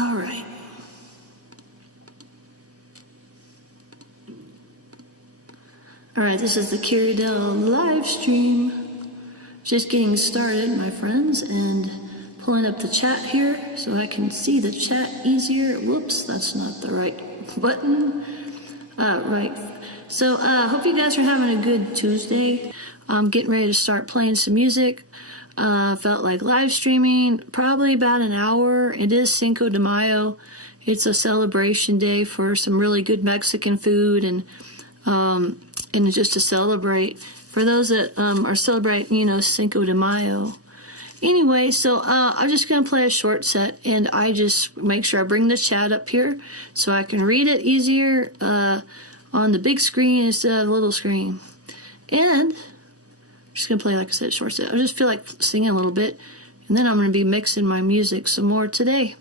All right. All right, this is the Cari Dell Livestream. Just getting started, my friends, and pulling up the chat here so I can see the chat easier. Whoops, that's not the right button. Right. So, hope you guys are having a good Tuesday. I'm getting ready to start playing some music. Felt like live streaming, probably about an hour. It is Cinco de Mayo. It's a celebration day for some really good Mexican food and just to celebrate. For those that are celebrating, Cinco de Mayo. Anyway, so I'm just going to play a short set, and I just make sure I bring the chat up here so I can read it easier on the big screen instead of the little screen. And I'm just going to play, like I said, a short set. I just feel like singing a little bit, and then I'm going to be mixing my music some more today.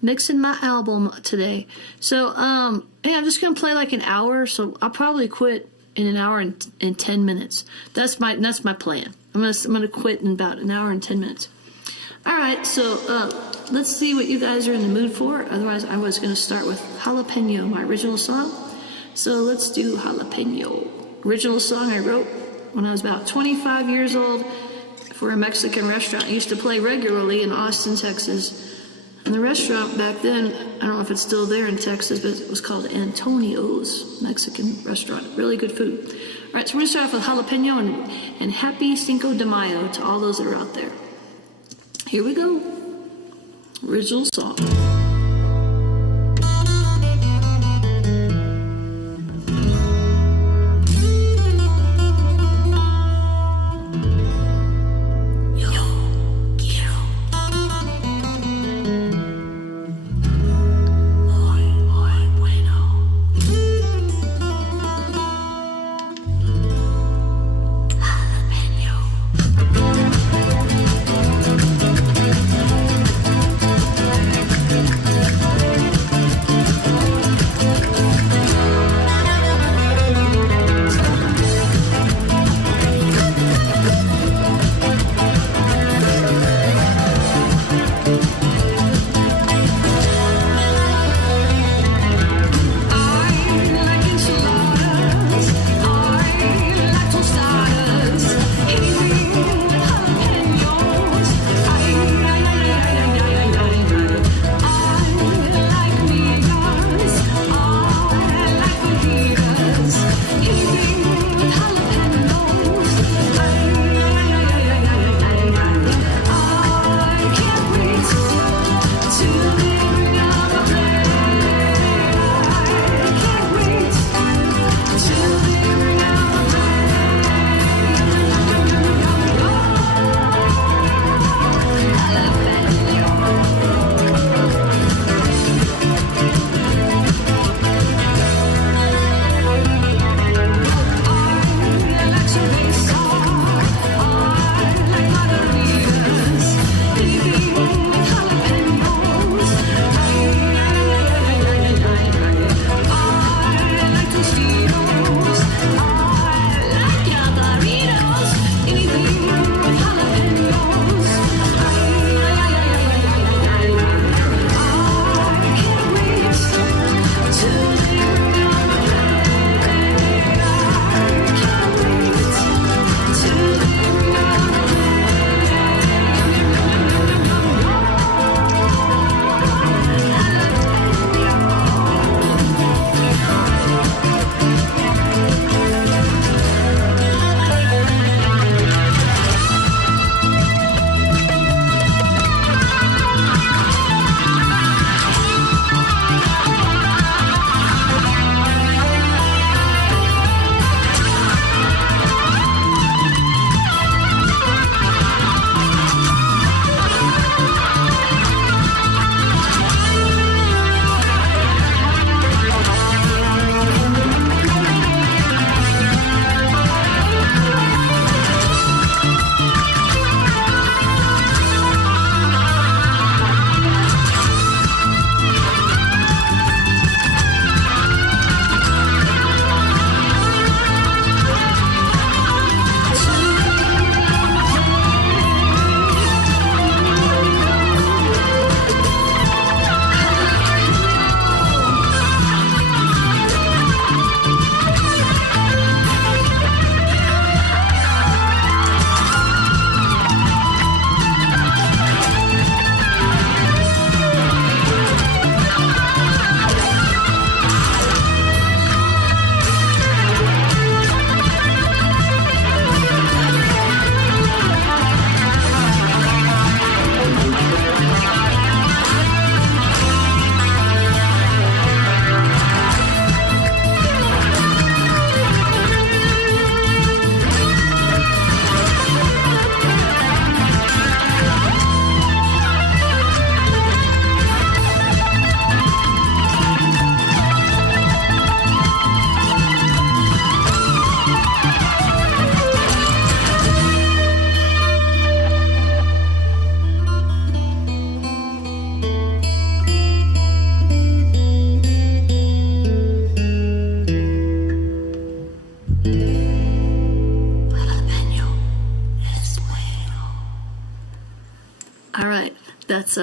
Mixing my album today. So, I'm just going to play like an hour, so I'll probably quit in an hour and 10 minutes. That's my plan. I'm gonna quit in about an hour and 10 minutes. All right, so let's see what you guys are in the mood for. Otherwise, I was gonna start with Jalapeno, my original song. So let's do Jalapeno. Original song I wrote when I was about 25 years old for a Mexican restaurant I used to play regularly in Austin, Texas. And the restaurant back then, I don't know if it's still there in Texas, but it was called Antonio's Mexican restaurant. Really good food. All right, so we're going to start off with Jalapeno and Happy Cinco de Mayo to all those that are out there. Here we go. Original song.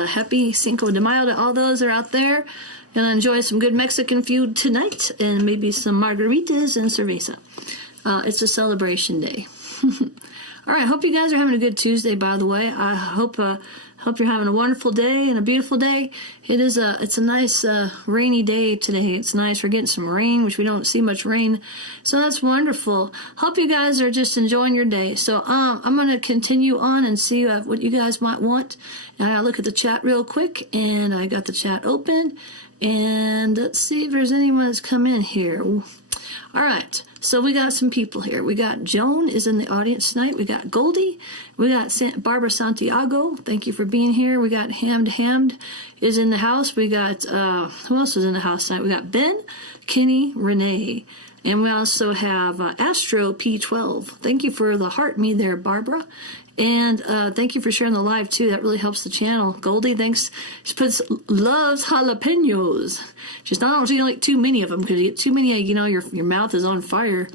happy Cinco de Mayo to all those that are out there. Gonna enjoy some good Mexican food tonight and maybe some margaritas and cerveza. It's a celebration day. All right, hope you guys are having a good Tuesday, by the way. I hope you're having a wonderful day and a beautiful day. It's a nice rainy day today. It's nice. We're getting some rain, which we don't see much rain. So that's wonderful. Hope you guys are just enjoying your day. So I'm going to continue on and see what you guys might want. And I'll look at the chat real quick, and I got the chat open. And let's see if there's anyone that's come in here. All right, so we got some people here. We got Joan is in the audience tonight. We got Goldie. We got Barbara Santiago. Thank you for being here. We got Hamd is in the house. We got, who else is in the house tonight? We got Ben, Kenny, Renee. And we also have Astro P12. Thank you for the heart me there, Barbara. And thank you for sharing the live, too. That really helps the channel. Goldie, thanks. She puts loves jalapenos. She's not always like too many of them because you get too many, your mouth is on fire.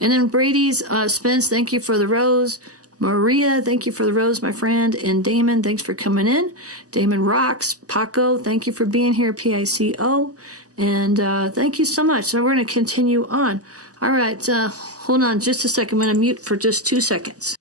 And then Brady's Spence, thank you for the rose. Maria, thank you for the rose, my friend. And Damon, thanks for coming in. Damon rocks. Paco, thank you for being here, Pico. And thank you so much. So we're going to continue on. All right, hold on just a second. I'm going to mute for just 2 seconds.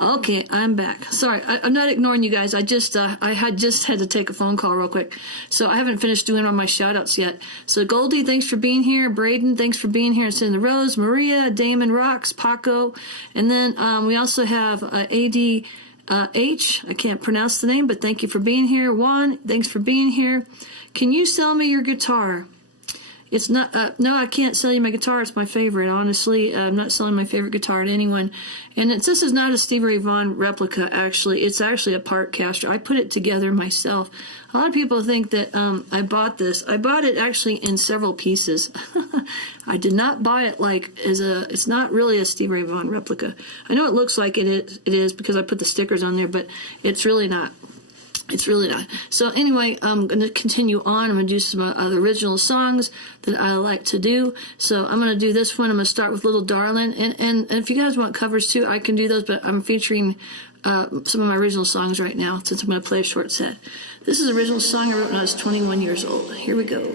Okay, I'm back. Sorry, I'm not ignoring you guys. I had to take a phone call real quick. So I haven't finished doing all my shout-outs yet. So Goldie, thanks for being here. Braden, thanks for being here and sending the rose. Maria, Damon rocks, Paco. And then we also have ADH. I can't pronounce the name, but thank you for being here. Juan, thanks for being here. Can you sell me your guitar? It's not, no, I can't sell you my guitar. It's my favorite, honestly. I'm not selling my favorite guitar to anyone. And this is not a Stevie Ray Vaughan replica, actually. It's actually a part caster. I put it together myself. A lot of people think that I bought this. I bought it actually in several pieces. I did not buy it it's not really a Stevie Ray Vaughan replica. I know it looks like it is because I put the stickers on there, but it's really not. It's really not. So anyway, I'm going to continue on. I'm going to do some other original songs that I like to do. So I'm going to do this one. I'm going to start with Little Darlin'. And if you guys want covers too, I can do those. But I'm featuring some of my original songs right now since I'm going to play a short set. This is an original song I wrote when I was 21 years old. Here we go.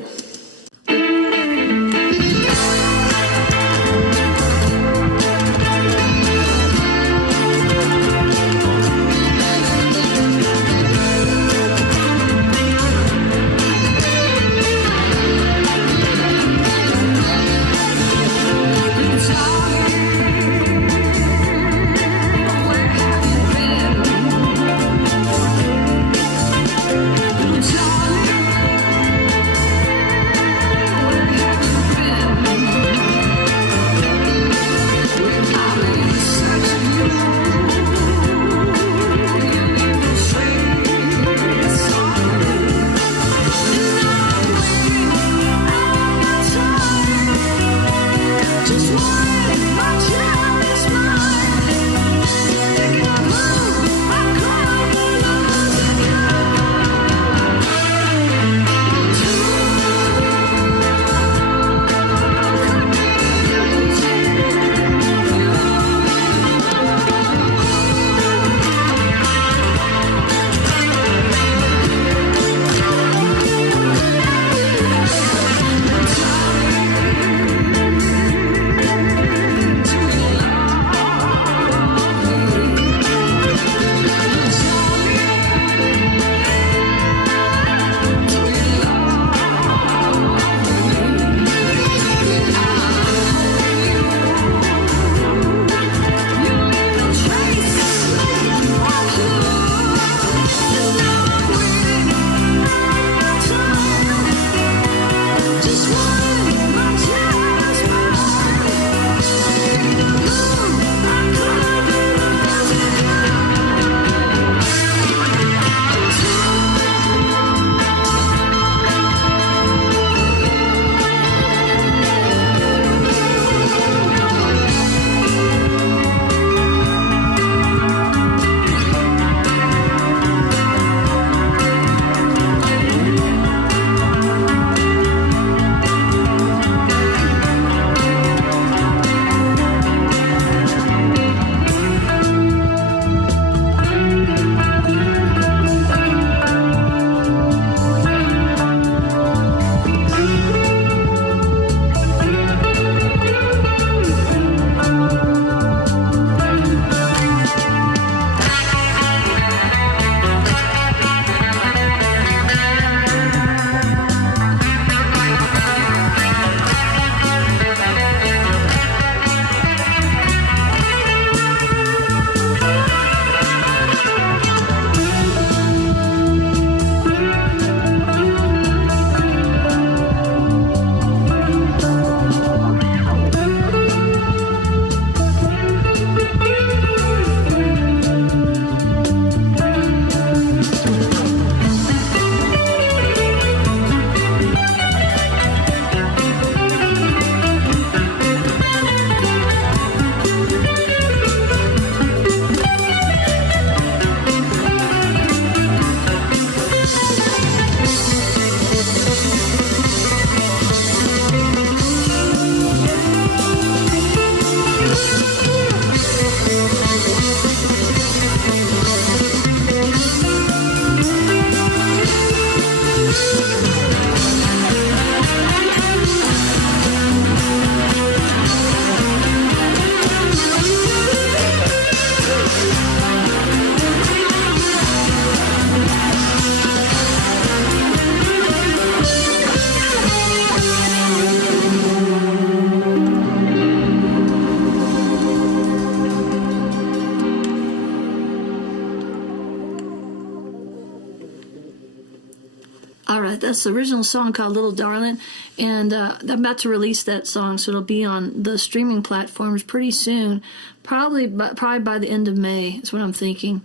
That's the original song called Little Darling, and I'm about to release that song, so it'll be on the streaming platforms pretty soon, probably by the end of May is what I'm thinking.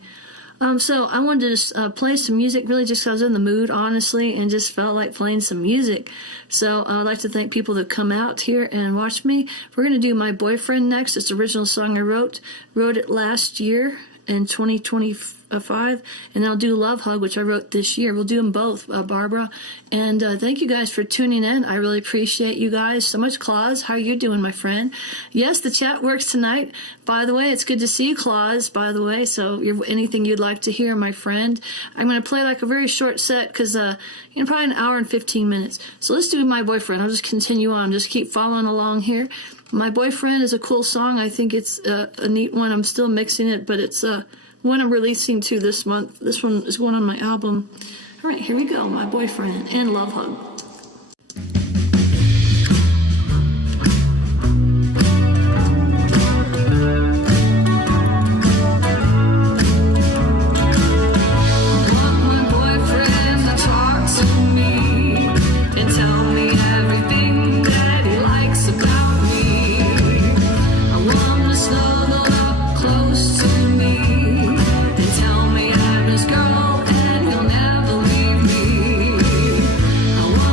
So I wanted to just play some music, really just because I was in the mood, honestly, and just felt like playing some music. So I'd like to thank people that come out here and watch me. We're going to do My Boyfriend next. It's the original song I wrote it last year in 2025, and I'll do Love Hug, which I wrote this year. We'll do them both, Barbara. And thank you guys for tuning in. I really appreciate you guys so much. Claus, how are you doing, my friend? Yes, the chat works tonight. By the way, it's good to see you, Claus, by the way. So anything you'd like to hear, my friend. I'm going to play like a very short set because, probably an hour and 15 minutes. So let's do My Boyfriend. I'll just continue on. Just keep following along here. My Boyfriend is a cool song. I think it's a neat one. I'm still mixing it, but it's one I'm releasing to this month. This one is going on my album. All right, here we go. My Boyfriend and Love Hug. I want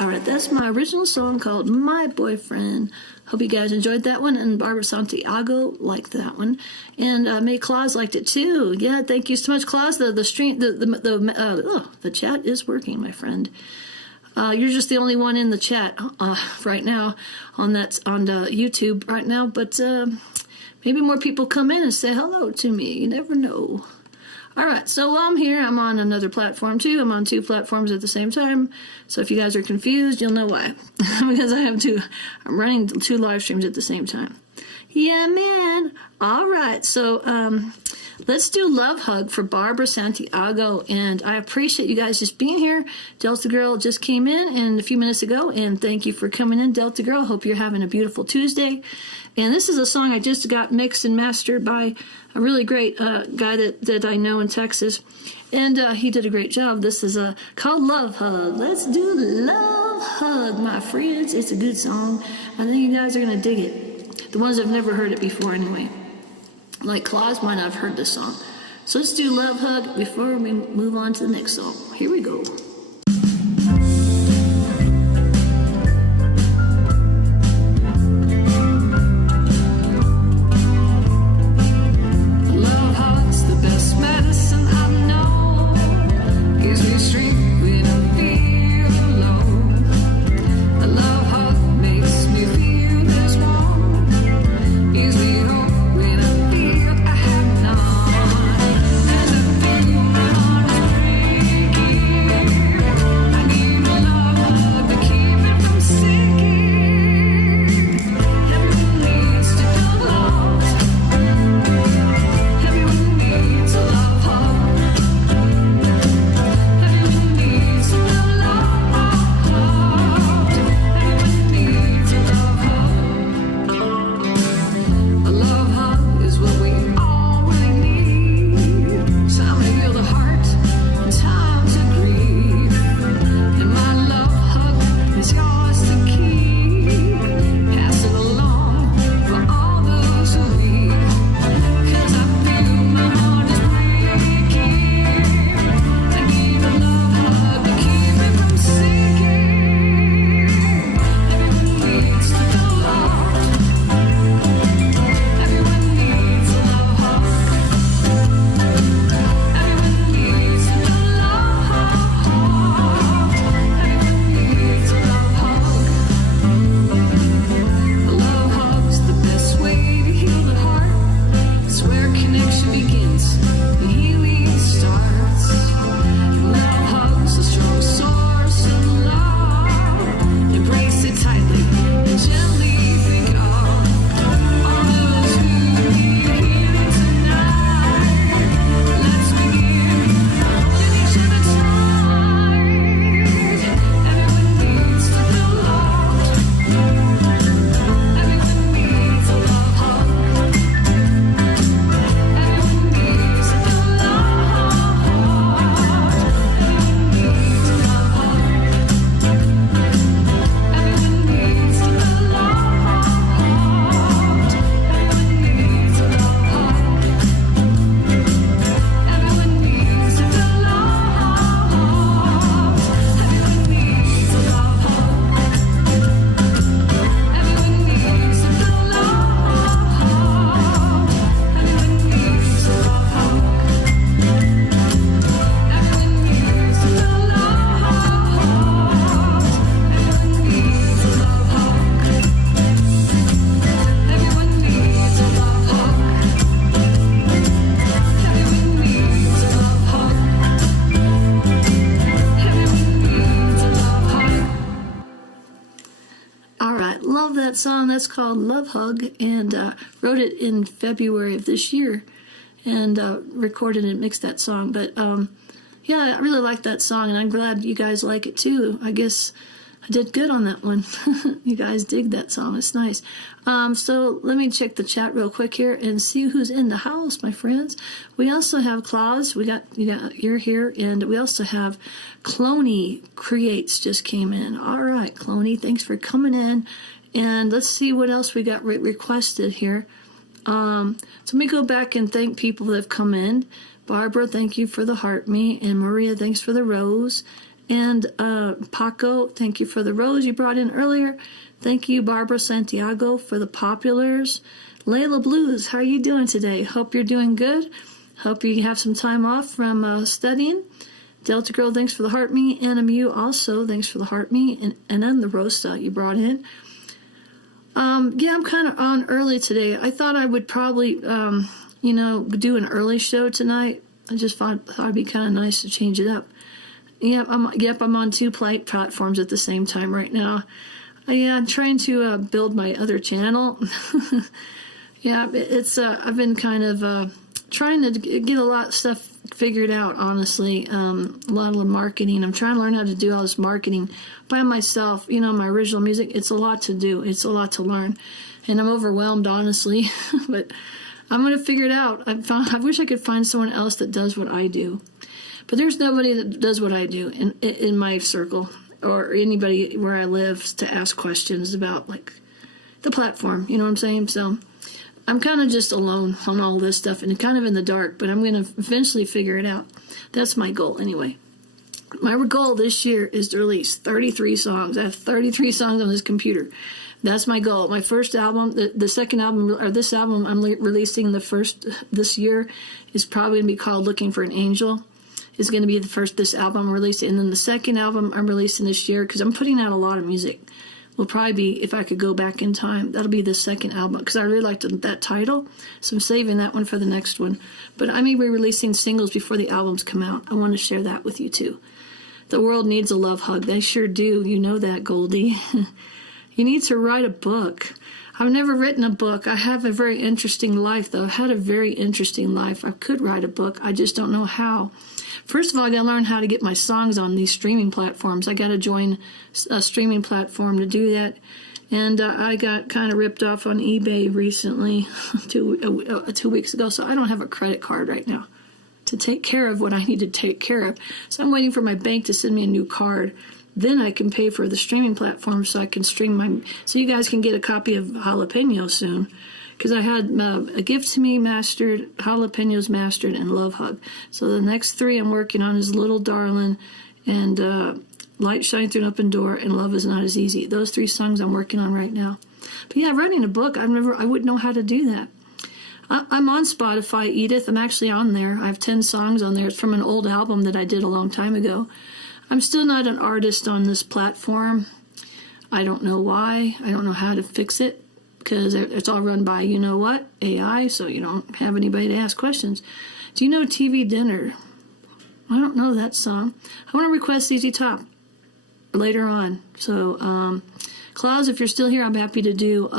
All right, that's my original song called My Boyfriend. Hope you guys enjoyed that one, and Barbara Santiago liked that one, and May Claus liked it too. Yeah, thank you so much, Claus. The chat is working, my friend. You're just the only one in the chat right now on the YouTube right now, but maybe more people come in and say hello to me. You never know. All right, so while I'm here, I'm on another platform too. I'm on 2 platforms at the same time. So if you guys are confused, you'll know why. Because I'm running 2 live streams at the same time. Yeah, man. All right, so let's do Love Hug for Barbara Santiago. And I appreciate you guys just being here. Delta Girl just came in a few minutes ago, and thank you for coming in, Delta Girl. Hope you're having a beautiful Tuesday. And this is a song I just got mixed and mastered by a really great guy that I know in Texas. And he did a great job. This is called Love Hug. Let's do the Love Hug, my friends. It's a good song. I think you guys are going to dig it. The ones that have never heard it before anyway. Like Claus might not have heard this song. So let's do Love Hug before we move on to the next song. Here we go. That song, that's called Love Hug, and wrote it in February of this year, and recorded and mixed that song. But yeah, I really like that song, and I'm glad you guys like it too. I guess I did good on that one. You guys dig that song. It's nice. So let me check the chat real quick here and see who's in the house, my friends. We also have Claus. You're here, and we also have Cloney Creates just came in. All right, Cloney, thanks for coming in. And let's see what else we got requested here. So let me go back and thank people that have come in. Barbara, thank you for the heart me. And Maria, thanks for the rose. And Paco, thank you for the rose you brought in earlier. Thank you, Barbara Santiago, for the populars. Layla Blues, how are you doing today? Hope you're doing good. Hope you have some time off from studying. Delta Girl, thanks for the heart me. Anna Mew also, thanks for the heart me. And then the Rosa you brought in. Yeah, I'm kind of on early today. I thought I would probably, do an early show tonight. I just thought it'd be kind of nice to change it up. Yep, I'm on two platforms at the same time right now. I'm trying to build my other channel. Yeah, I've been kind of trying to get a lot of stuff figured out, honestly. A lot of the marketing. I'm trying to learn how to do all this marketing by myself. My original music, it's a lot to do. It's a lot to learn. And I'm overwhelmed, honestly. But I'm going to figure it out. I wish I could find someone else that does what I do. But there's nobody that does what I do in my circle or anybody where I live to ask questions about, like, the platform. You know what I'm saying? So I'm kind of just alone on all this stuff and kind of in the dark, but I'm going to eventually figure it out. That's my goal anyway. My goal this year is to release 33 songs. I have 33 songs on this computer. That's my goal. My first album, the second album, or this album I'm releasing this year is probably going to be called Looking for an Angel. It's going to be this album I'm releasing. And then the second album I'm releasing this year, because I'm putting out a lot of music, will probably be, if I could go back in time, that'll be the second album, because I really liked that title, so I'm saving that one for the next one. But I may be releasing singles before the albums come out. I want to share that with you too. The world needs a love hug. They sure do. You know that, Goldie. You need to write a book. I've never written a book. I have a very interesting life, though. I've had a very interesting life. I could write a book. I just don't know how. First of all, I got to learn how to get my songs on these streaming platforms. I got to join a streaming platform to do that. And I got kind of ripped off on eBay recently, 2 weeks ago. So I don't have a credit card right now to take care of what I need to take care of. So I'm waiting for my bank to send me a new card. Then I can pay for the streaming platform so I can stream so you guys can get a copy of Jalapeno soon. Because I had a Gift to Me mastered, Jalapenos mastered, and Love Hug. So the next three I'm working on is Little Darlin' and Light Shine Through an Open Door and Love Is Not As Easy. Those three songs I'm working on right now. But yeah, writing a book, I wouldn't know how to do that. I'm on Spotify, Edith. I'm actually on there. I have 10 songs on there. It's from an old album that I did a long time ago. I'm still not an artist on this platform. I don't know why. I don't know how to fix it. Because it's all run by, you know what, AI, so you don't have anybody to ask questions. Do you know TV Dinner? I don't know that song. I want to request ZZ Top later on. So, Klaus, if you're still here, I'm happy to do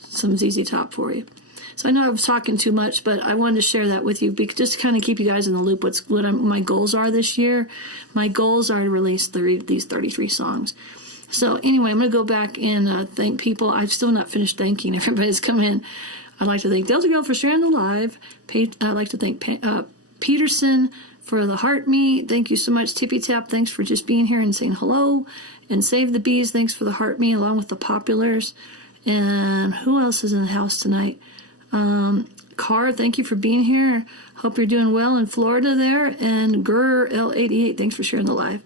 some ZZ Top for you. So I know I was talking too much, but I wanted to share that with you just to kind of keep you guys in the loop. My goals are this year. My goals are to release these 33 songs. So anyway, I'm going to go back and thank people. I've still not finished thanking everybody that's come in. I'd like to thank Delta Girl for sharing the live. I'd like to thank Peterson for the heart me. Thank you so much. Tippy Tap, thanks for just being here and saying hello. And Save the Bees, thanks for the heart me, along with the populars. And who else is in the house tonight? Car, thank you for being here. Hope you're doing well in Florida there. And Gurr L88, thanks for sharing the live.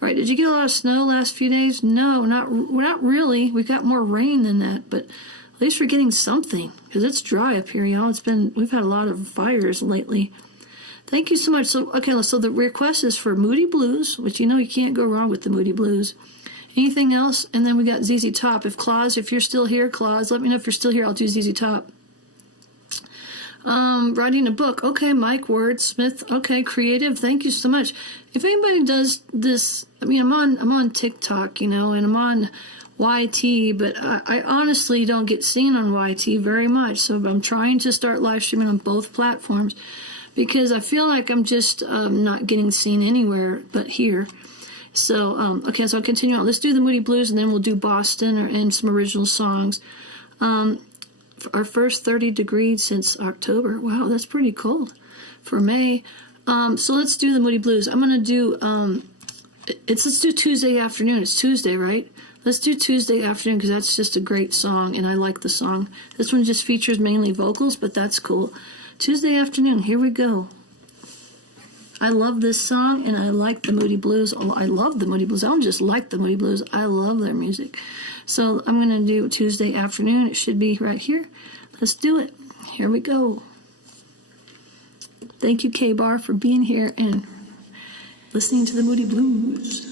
All right, did you get a lot of snow last few days? No, not really. We got more rain than that, but at least we're getting something, because it's dry up here, y'all. We've had a lot of fires lately. Thank you so much. So the request is for Moody Blues, which you can't go wrong with the Moody Blues. Anything else? And then we got ZZ Top. If you're still here, Claus, let me know if you're still here. I'll do ZZ Top. Writing a book. Okay, Mike Wordsmith. Okay, creative. Thank you so much. If anybody does this, I'm on TikTok, and I'm on YT, but I honestly don't get seen on YT very much. So I'm trying to start live streaming on both platforms because I feel like I'm just not getting seen anywhere but here. So, so I'll continue on. Let's do the Moody Blues, and then we'll do Boston and some original songs. Our first 30 degrees since October. Wow, that's pretty cold for May. So let's do the Moody Blues. I'm going to do, let's do Tuesday afternoon. It's Tuesday, right? Let's do Tuesday afternoon because that's just a great song, and I like the song. This one just features mainly vocals, but that's cool. Tuesday afternoon, here we go. I love this song, and I like the Moody Blues. Oh, I love the Moody Blues. I don't just like the Moody Blues. I love their music. So I'm going to do Tuesday afternoon. It should be right here. Let's do it. Here we go. Thank you, K-Bar, for being here and listening to the Moody Blues.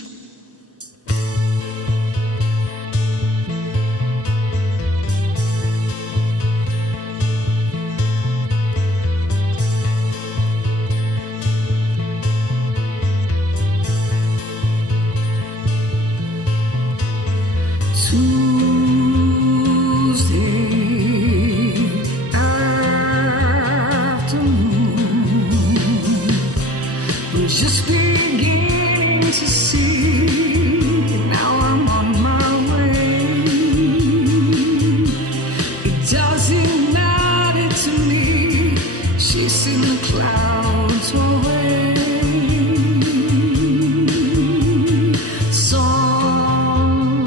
Just beginning to see, now I'm on my way. It doesn't matter to me, chasing the clouds away. Something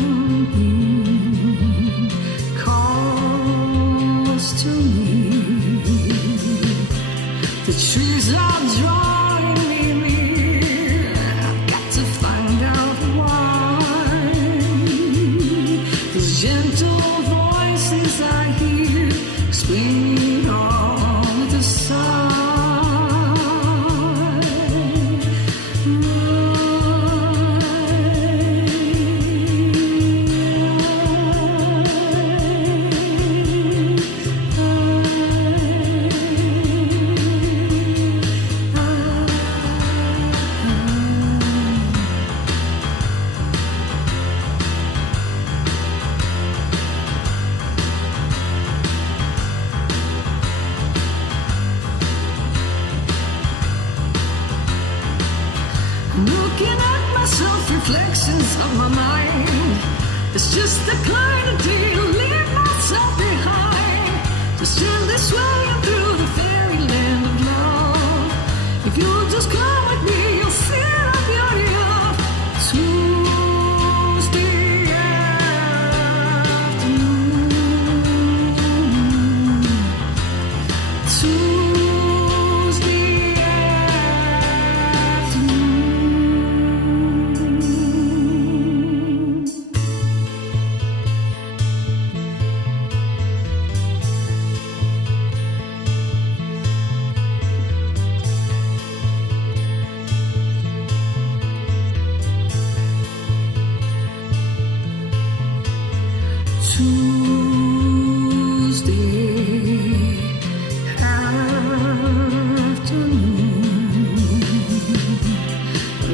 calls to me. The trees are drawing me. Gentle voices I hear explaining all the sign. Looking at myself, reflections of my mind. It's just the kind of day to leave myself behind. Just in this way and through the fairyland of love. If you'll just come with me, you'll see the beauty of Tuesday afternoon.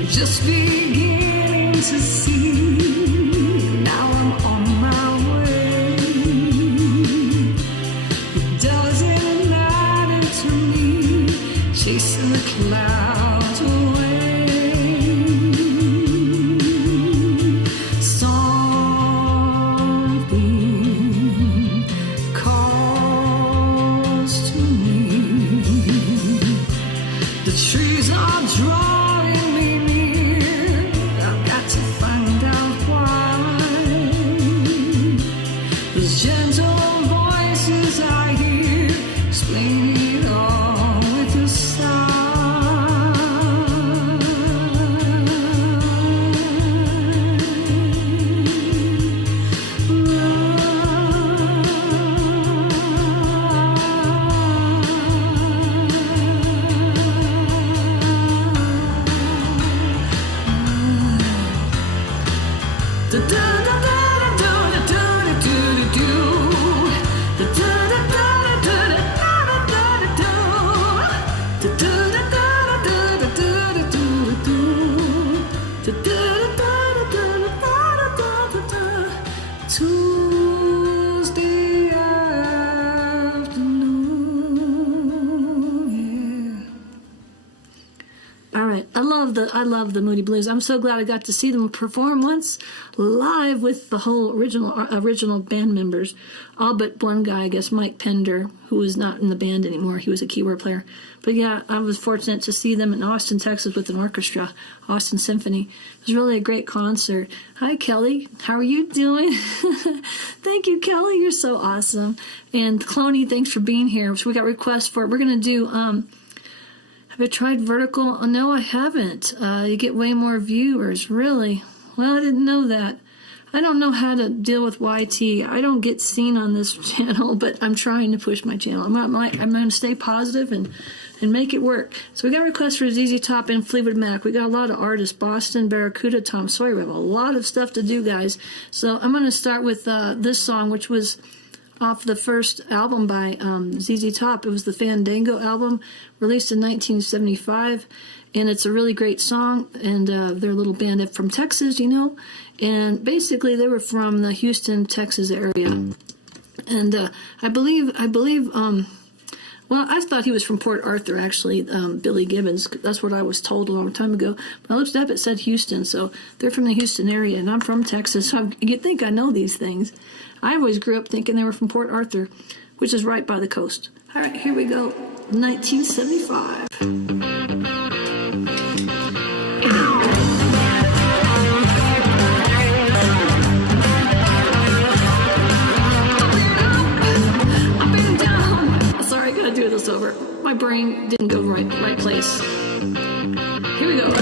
Just beginning to see, now I'm on my way. It doesn't matter to me, chasing the clouds away. Something calls to me. The trees are drawing me. Gentle voices I hear explain it all with a sigh. Tuesday afternoon, yeah. All right, I love the Moody Blues. I'm so glad I got to see them perform once live with the whole original band members, all but one guy, I guess, Mike Pender, who is not in the band anymore. He was a keyboard player. But yeah, I was fortunate to see them in Austin, Texas with an orchestra, Austin Symphony. It was really a great concert. Hi, Kelly. How are you doing? Thank you, Kelly. You're so awesome. And Cloney, thanks for being here. So we got requests for it. We're going to do, Have I tried vertical? Oh, no, I haven't. You get way more viewers, really. Well, I didn't know that. I don't know how to deal with YT. I don't get seen on this channel, but I'm trying to push my channel. I'm going to stay positive and make it work. So we got requests for ZZ Top and Fleetwood Mac. We got a lot of artists: Boston, Barracuda, Tom Sawyer. We have a lot of stuff to do, guys. So I'm going to start with this song, which was off the first album by ZZ Top. It was the Fandango album, released in 1975, and it's a really great song. And they're a little band from Texas, you know, and basically they were from the Houston, Texas area. And I believe. Well, I thought he was from Port Arthur, actually, Billy Gibbons. That's what I was told a long time ago. When I looked it up, it said Houston, so they're from the Houston area, and I'm from Texas, so you'd think I know these things. I always grew up thinking they were from Port Arthur, which is right by the coast. All right, here we go. 1975. Do this over. My brain didn't go right place. Here we go.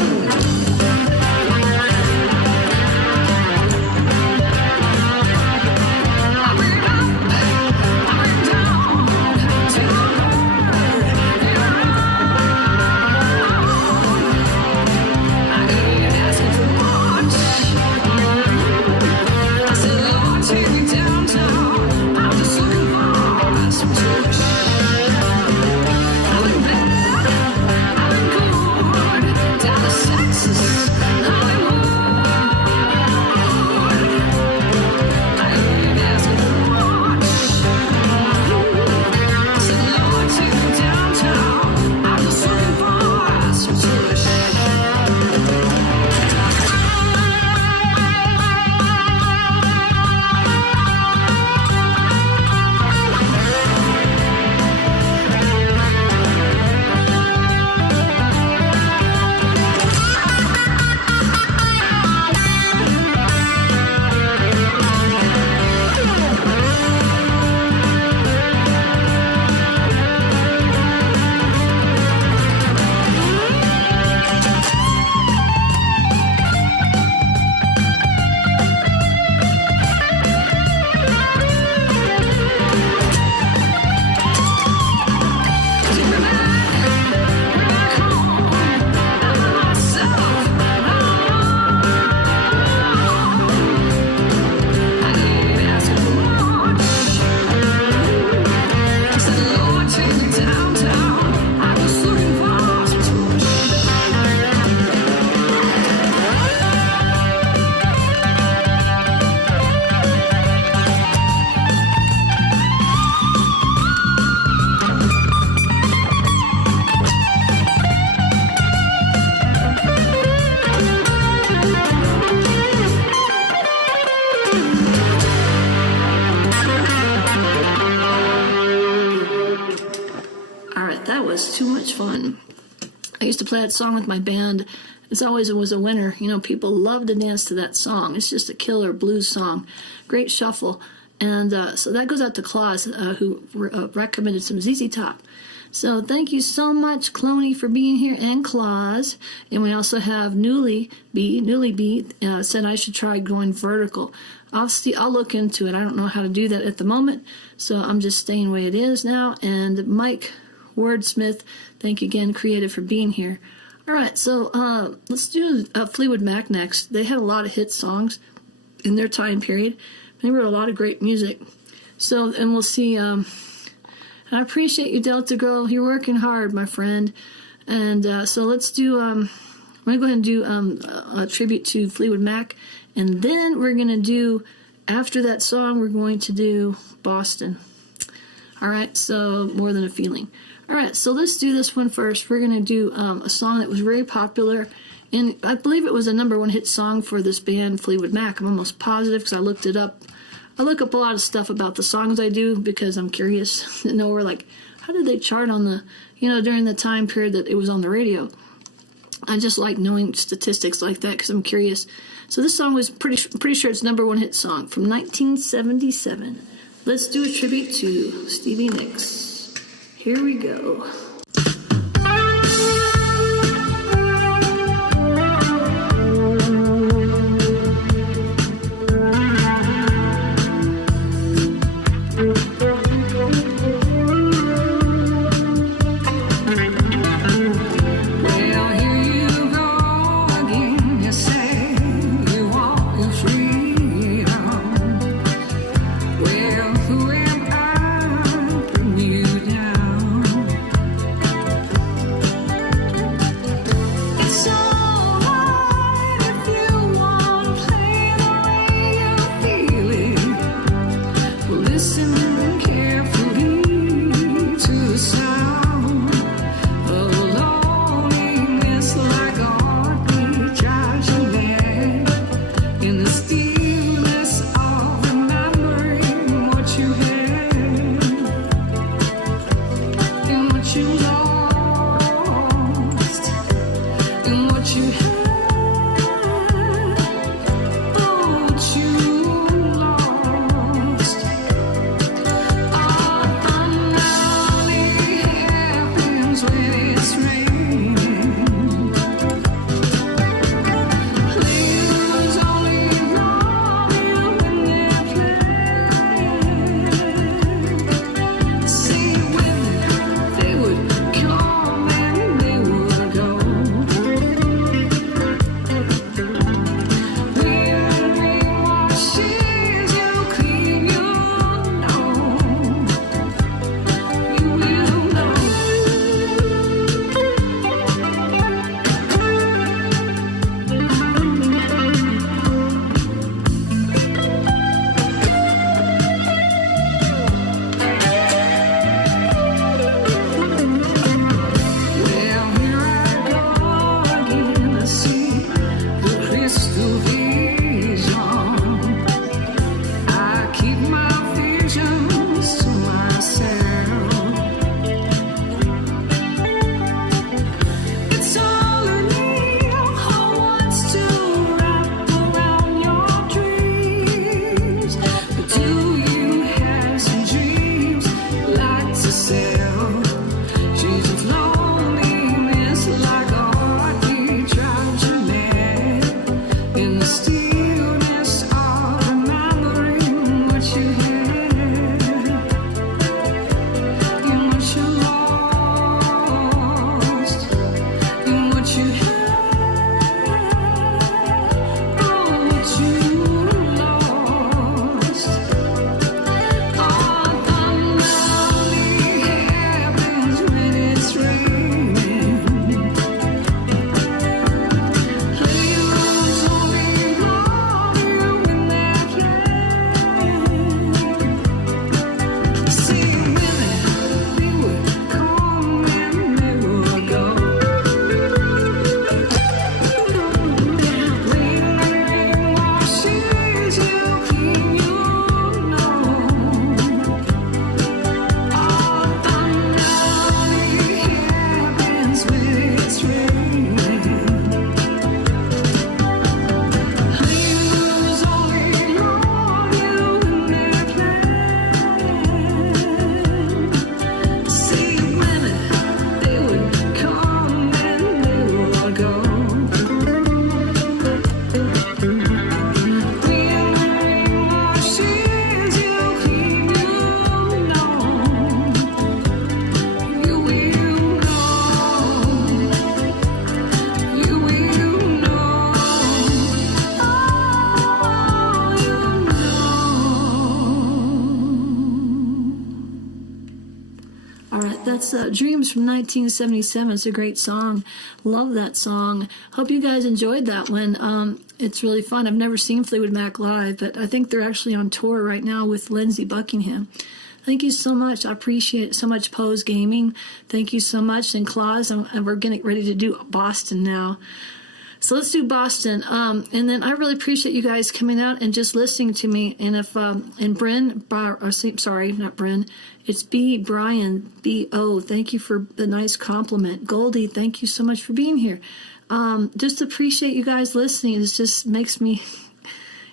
Too much fun. I used to play that song with my band. It always was a winner. You know, people love to dance to that song. It's just a killer blues song. Great shuffle. And so that goes out to Claus, who recommended some ZZ Top. So thank you so much, Cloney, for being here, and Claus. And we also have Newly B said I should try going vertical. I'll look into it. I don't know how to do that at the moment, so I'm just staying the way it is now. And Mike Wordsmith, thank you again, Creative, for being here. All right, so let's do Fleetwood Mac next. They had a lot of hit songs in their time period. They wrote a lot of great music. So, and we'll see. I appreciate you, Delta Girl. You're working hard, my friend. And so let's do. I'm going to go ahead and do a tribute to Fleetwood Mac, and then we're going to do, after that song, we're going to do Boston. All right, so More Than a Feeling. All right, so let's do this one first. We're going to do a song that was very popular, and I believe it was a #1 hit song for this band, Fleetwood Mac. I'm almost positive because I looked it up. I look up a lot of stuff about the songs I do because I'm curious to know how did they chart on the, during the time period that it was on the radio. I just like knowing statistics like that because I'm curious. So this song was pretty sure it's #1 hit song from 1977. Let's do a tribute to Stevie Nicks. Here we go. That's Dreams from 1977. It's a great song. Love that song. Hope you guys enjoyed that one. It's really fun. I've never seen Fleetwood Mac live, but I think they're actually on tour right now with Lindsey Buckingham. Thank you so much. I appreciate it so much, Pose Gaming. Thank you so much. And Claus, and we're getting ready to do Boston now. So let's do Boston. And then I really appreciate you guys coming out and just listening to me. And if, and Bryn, sorry, not Bryn, it's Brian, B-O. Thank you for the nice compliment. Goldie, thank you so much for being here. Just appreciate you guys listening. It just makes me,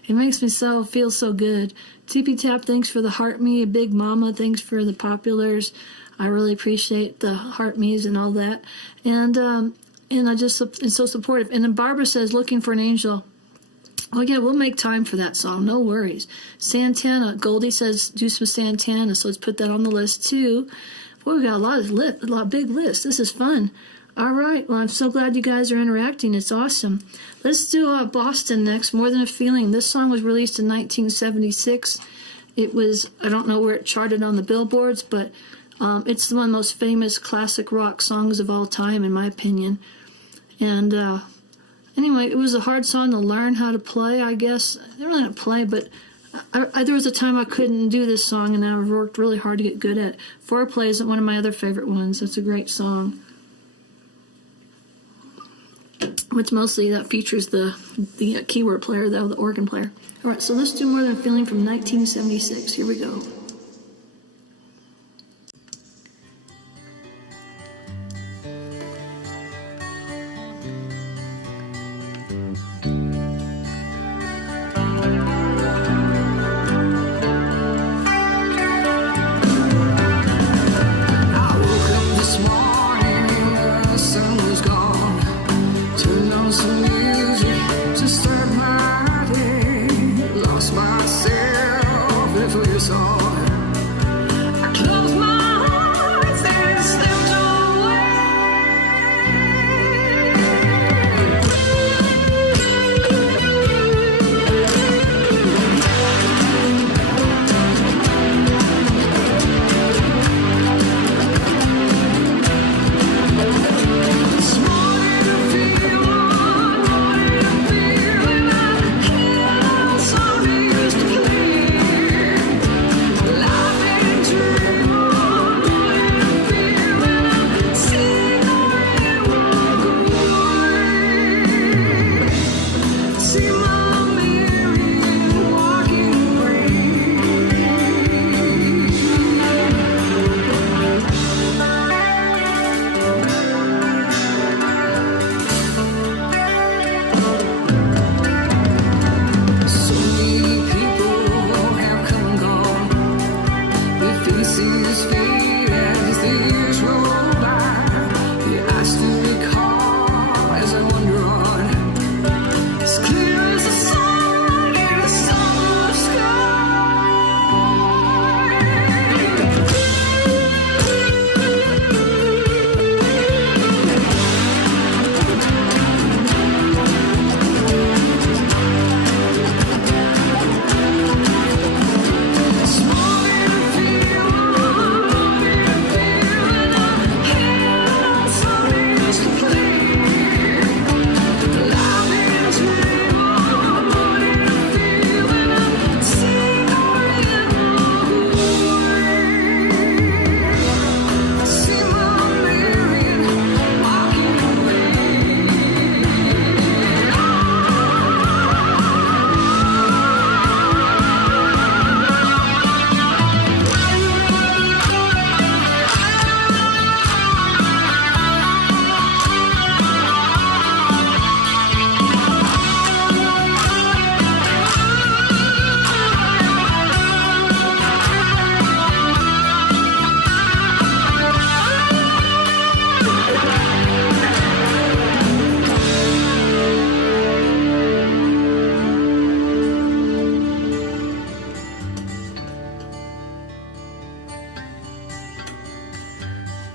feel so good. TP Tap, thanks for the heart me. Big Mama, thanks for the populars. I really appreciate the heart me's and all that. And I just am so supportive. And then Barbara says, looking for an angel. Oh, yeah, we'll make time for that song. No worries. Santana. Goldie says, do some Santana. So let's put that on the list, too. Boy, we got a lot of big list. This is fun. All right. Well, I'm so glad you guys are interacting. It's awesome. Let's do Boston next. More Than a Feeling. This song was released in 1976. It was, I don't know where it charted on the billboards, but it's one of the most famous classic rock songs of all time, in my opinion. And anyway, it was a hard song to learn how to play, I guess. I didn't really know how to play, but there was a time I couldn't do this song, and I worked really hard to get good at it. Foreplay is one of my other favorite ones. It's a great song. Which mostly that features the keyboard player, though, the organ player. All right, so let's do More Than a Feeling from 1976. Here we go.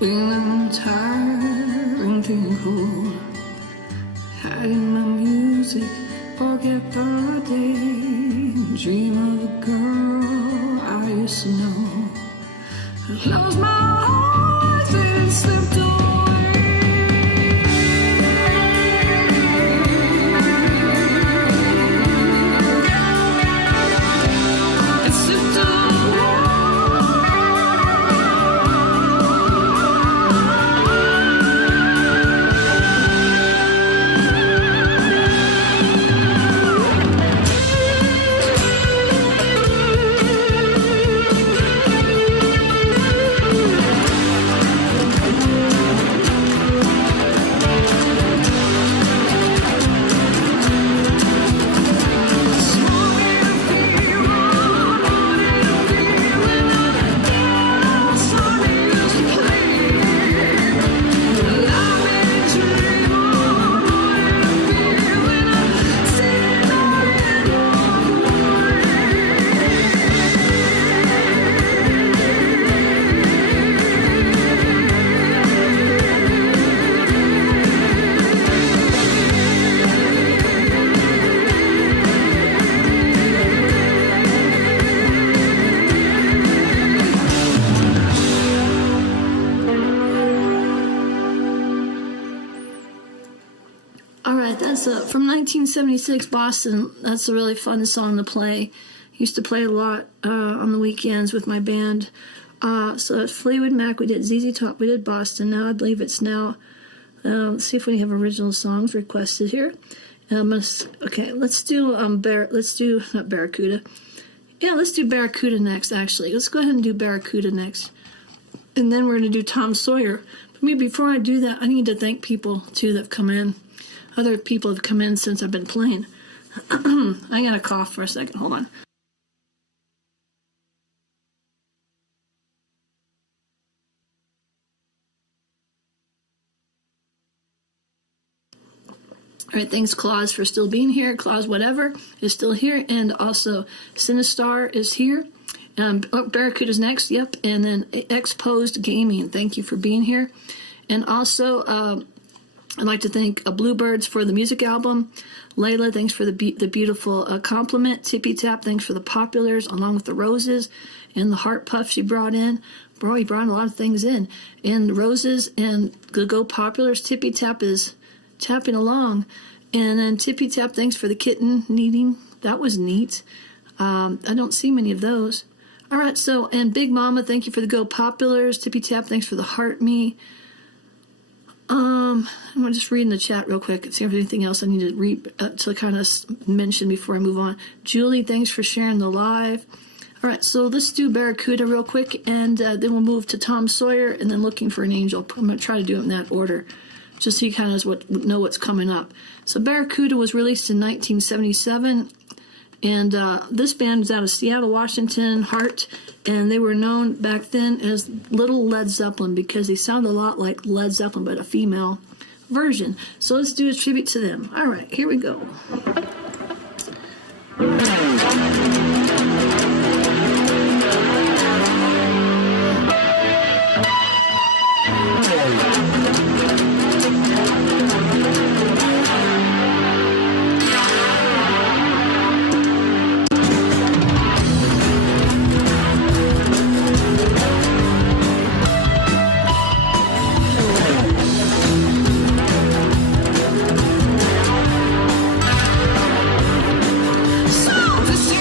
Feeling tired and feeling cold, hiding my music, forget the day, dream of a girl I used to know. Close my eyes and slipped away. It slipped away. All right, that's from 1976, Boston. That's a really fun song to play. Used to play a lot on the weekends with my band. So at Fleetwood Mac, we did ZZ Top, we did Boston. Now I believe it's now. Let's see if we have original songs requested here. Okay, let's do not Barracuda. Yeah, let's do Barracuda next. Actually, let's go ahead and do Barracuda next, and then we're going to do Tom Sawyer. But maybe before I do that, I need to thank people too that have come in. Other people have come in since I've been playing. I got to cough for a second. Hold on. All right, thanks, Claus, for still being here. Claus, whatever, is still here. And also, Sinistar is here. Barracuda's next, yep. And then Exposed Gaming, thank you for being here. And also, I'd like to thank Bluebirds for the music album. Layla, thanks for the beautiful compliment. Tippy Tap, thanks for the populars, along with the roses and the heart puffs you brought in. Bro, you brought a lot of things in. And roses and the Go Populars. Tippy Tap is tapping along. And then Tippy Tap, thanks for the kitten kneading. That was neat. I don't see many of those. All right, so, and Big Mama, thank you for the Go Populars. Tippy Tap, thanks for the Heart Me. I'm just reading the chat real quick and see if there's anything else I need to read to kind of mention before I move on. Julie, thanks for sharing the live. All right, so let's do Barracuda real quick, and then we'll move to Tom Sawyer, and then Looking for an Angel. I'm going to try to do it in that order, just so you kind of know what's coming up. So Barracuda was released in 1977, and this band is out of Seattle, Washington, Hart, and they were known back then as Little Led Zeppelin because they sound a lot like Led Zeppelin, but a female version. So let's do a tribute to them. All right, here we go. So this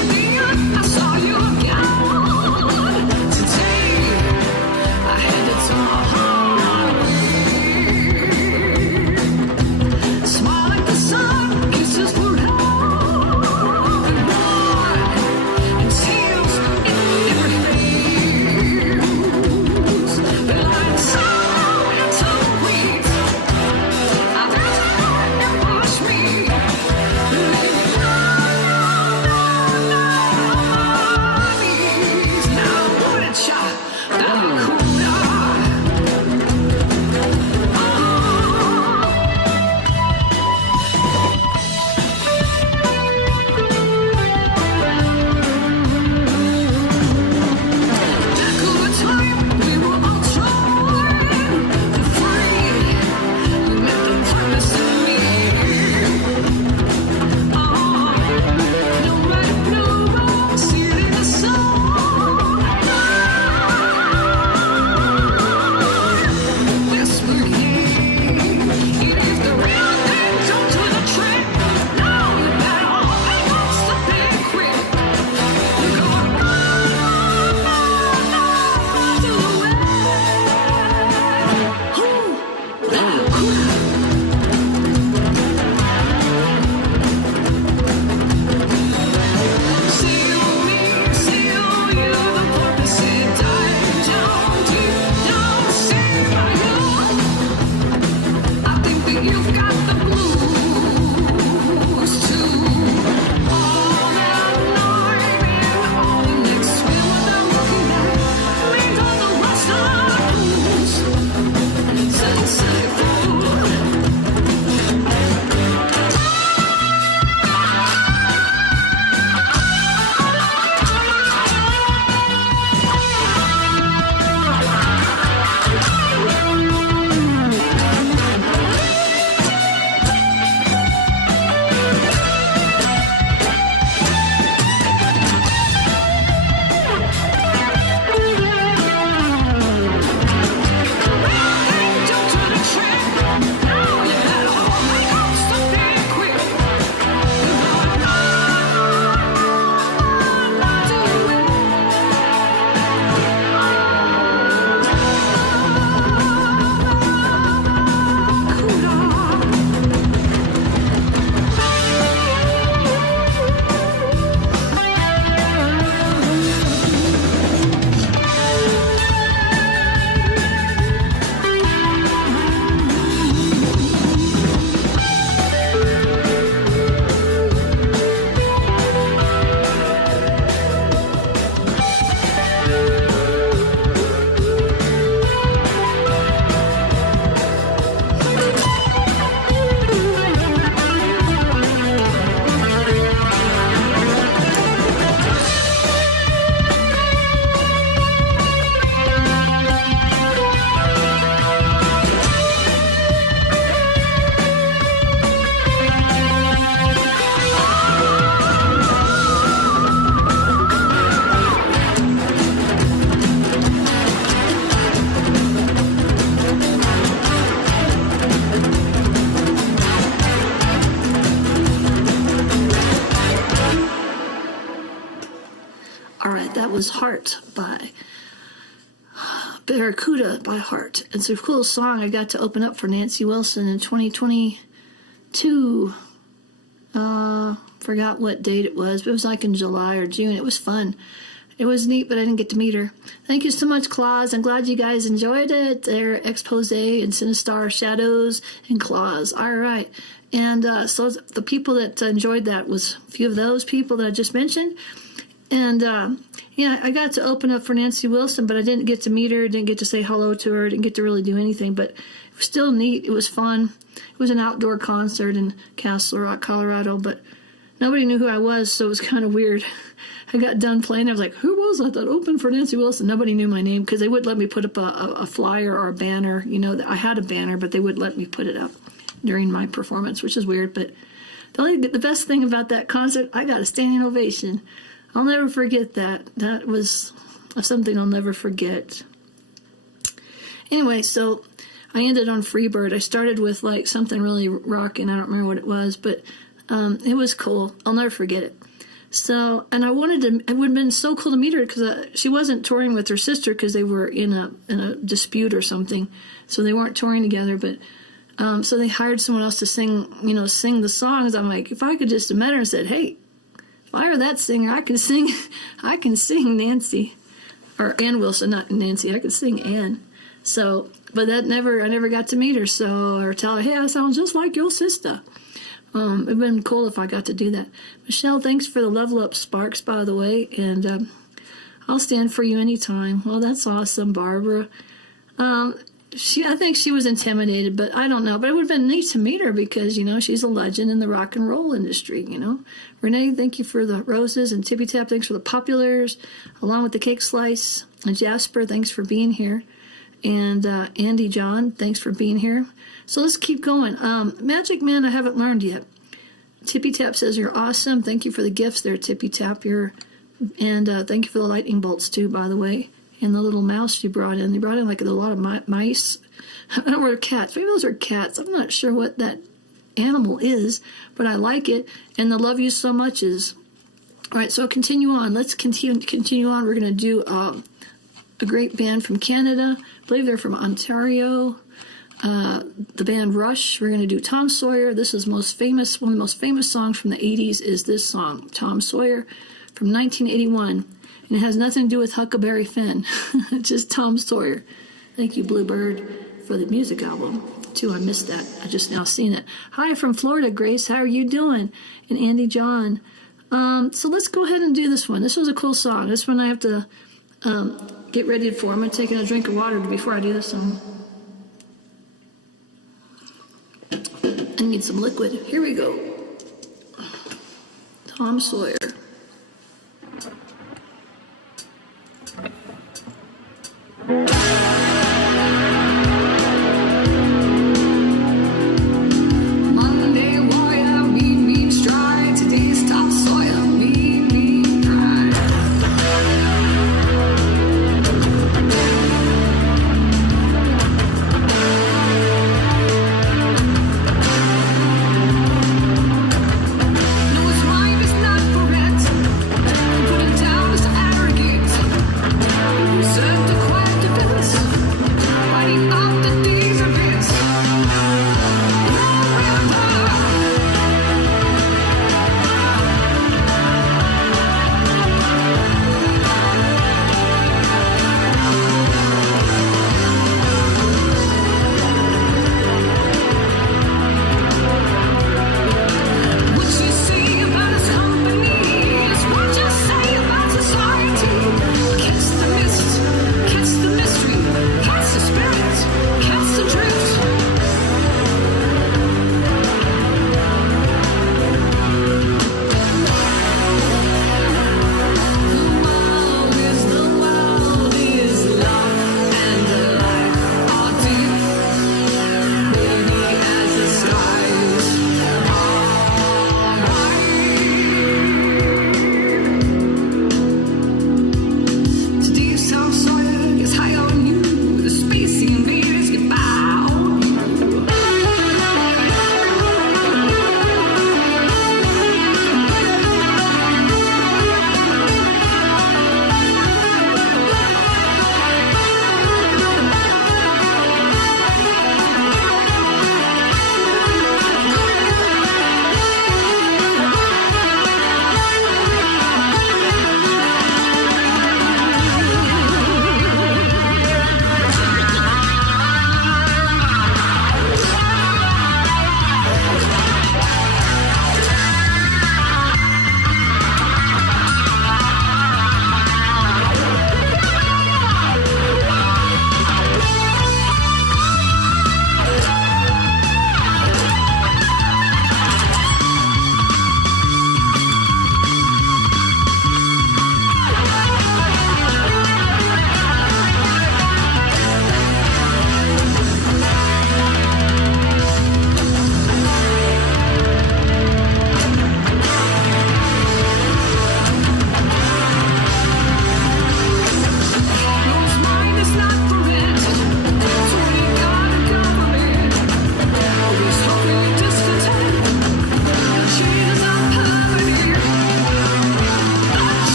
All right, that was Heart by Barracuda by Heart. It's a cool song. I got to open up for Nancy Wilson in 2022. Forgot what date it was, but it was like in July or June. It was fun. It was neat, but I didn't get to meet her. Thank you so much, Claus. I'm glad you guys enjoyed it. Their Expose and Sinistar Shadows and Claus. All right. And so the people that enjoyed that was a few of those people that I just mentioned. And, yeah, I got to open up for Nancy Wilson, but I didn't get to meet her, didn't get to say hello to her, didn't get to really do anything. But it was still neat. It was fun. It was an outdoor concert in Castle Rock, Colorado, but nobody knew who I was, so it was kind of weird. I got done playing. I was like, who was that opened for Nancy Wilson? Nobody knew my name because they wouldn't let me put up a flyer or a banner. You know, I had a banner, but they wouldn't let me put it up during my performance, which is weird. But the best thing about that concert, I got a standing ovation. I'll never forget that. That was something I'll never forget. Anyway, so I ended on Freebird. I started with like something really rocking. I don't remember what it was, but it was cool. I'll never forget it. So, and it would have been so cool to meet her because she wasn't touring with her sister because they were in a dispute or something. So they weren't touring together, but so they hired someone else to sing the songs. I'm like, if I could just have met her and said, hey, if I were that singer, I can sing Nancy, or Ann Wilson, not Nancy. I could sing Ann. So, but I never got to meet her, or tell her, hey, I sound just like your sister. It'd been cool if I got to do that. Michelle, thanks for the level up sparks, by the way, and I'll stand for you anytime. Well, that's awesome, Barbara. I think she was intimidated, but I don't know. But it would have been neat to meet her because, she's a legend in the rock and roll industry, Renee, thank you for the roses, and Tippy Tap, thanks for the populars, along with the cake slice. And Jasper, thanks for being here. And Andy John, thanks for being here. So let's keep going. Magic Man, I haven't learned yet. Tippy Tap says you're awesome. Thank you for the gifts there, Tippy Tap. And thank you for the lightning bolts, too, by the way. And the little mouse you brought in. They brought in like a lot of mice. I don't know where cats. Maybe those are cats. I'm not sure what that animal is, but I like it. And the love you so much is. All right, so continue on. Let's continue on. We're going to do a great band from Canada. I believe they're from Ontario. The band Rush. We're going to do Tom Sawyer. This is one of the most famous songs from the 80s is this song, Tom Sawyer, from 1981. And it has nothing to do with Huckleberry Finn. Just Tom Sawyer. Thank you, Bluebird, for the music album, too. I missed that. I just now seen it. Hi from Florida, Grace. How are you doing? And Andy John. So let's go ahead and do this one. This was a cool song. This one I have to get ready for. I'm going to take a drink of water before I do this song. I need some liquid. Here we go. Tom Sawyer. Monday warrior, mean stride. Today's top soil, mean pride. No, his mind is not for rent.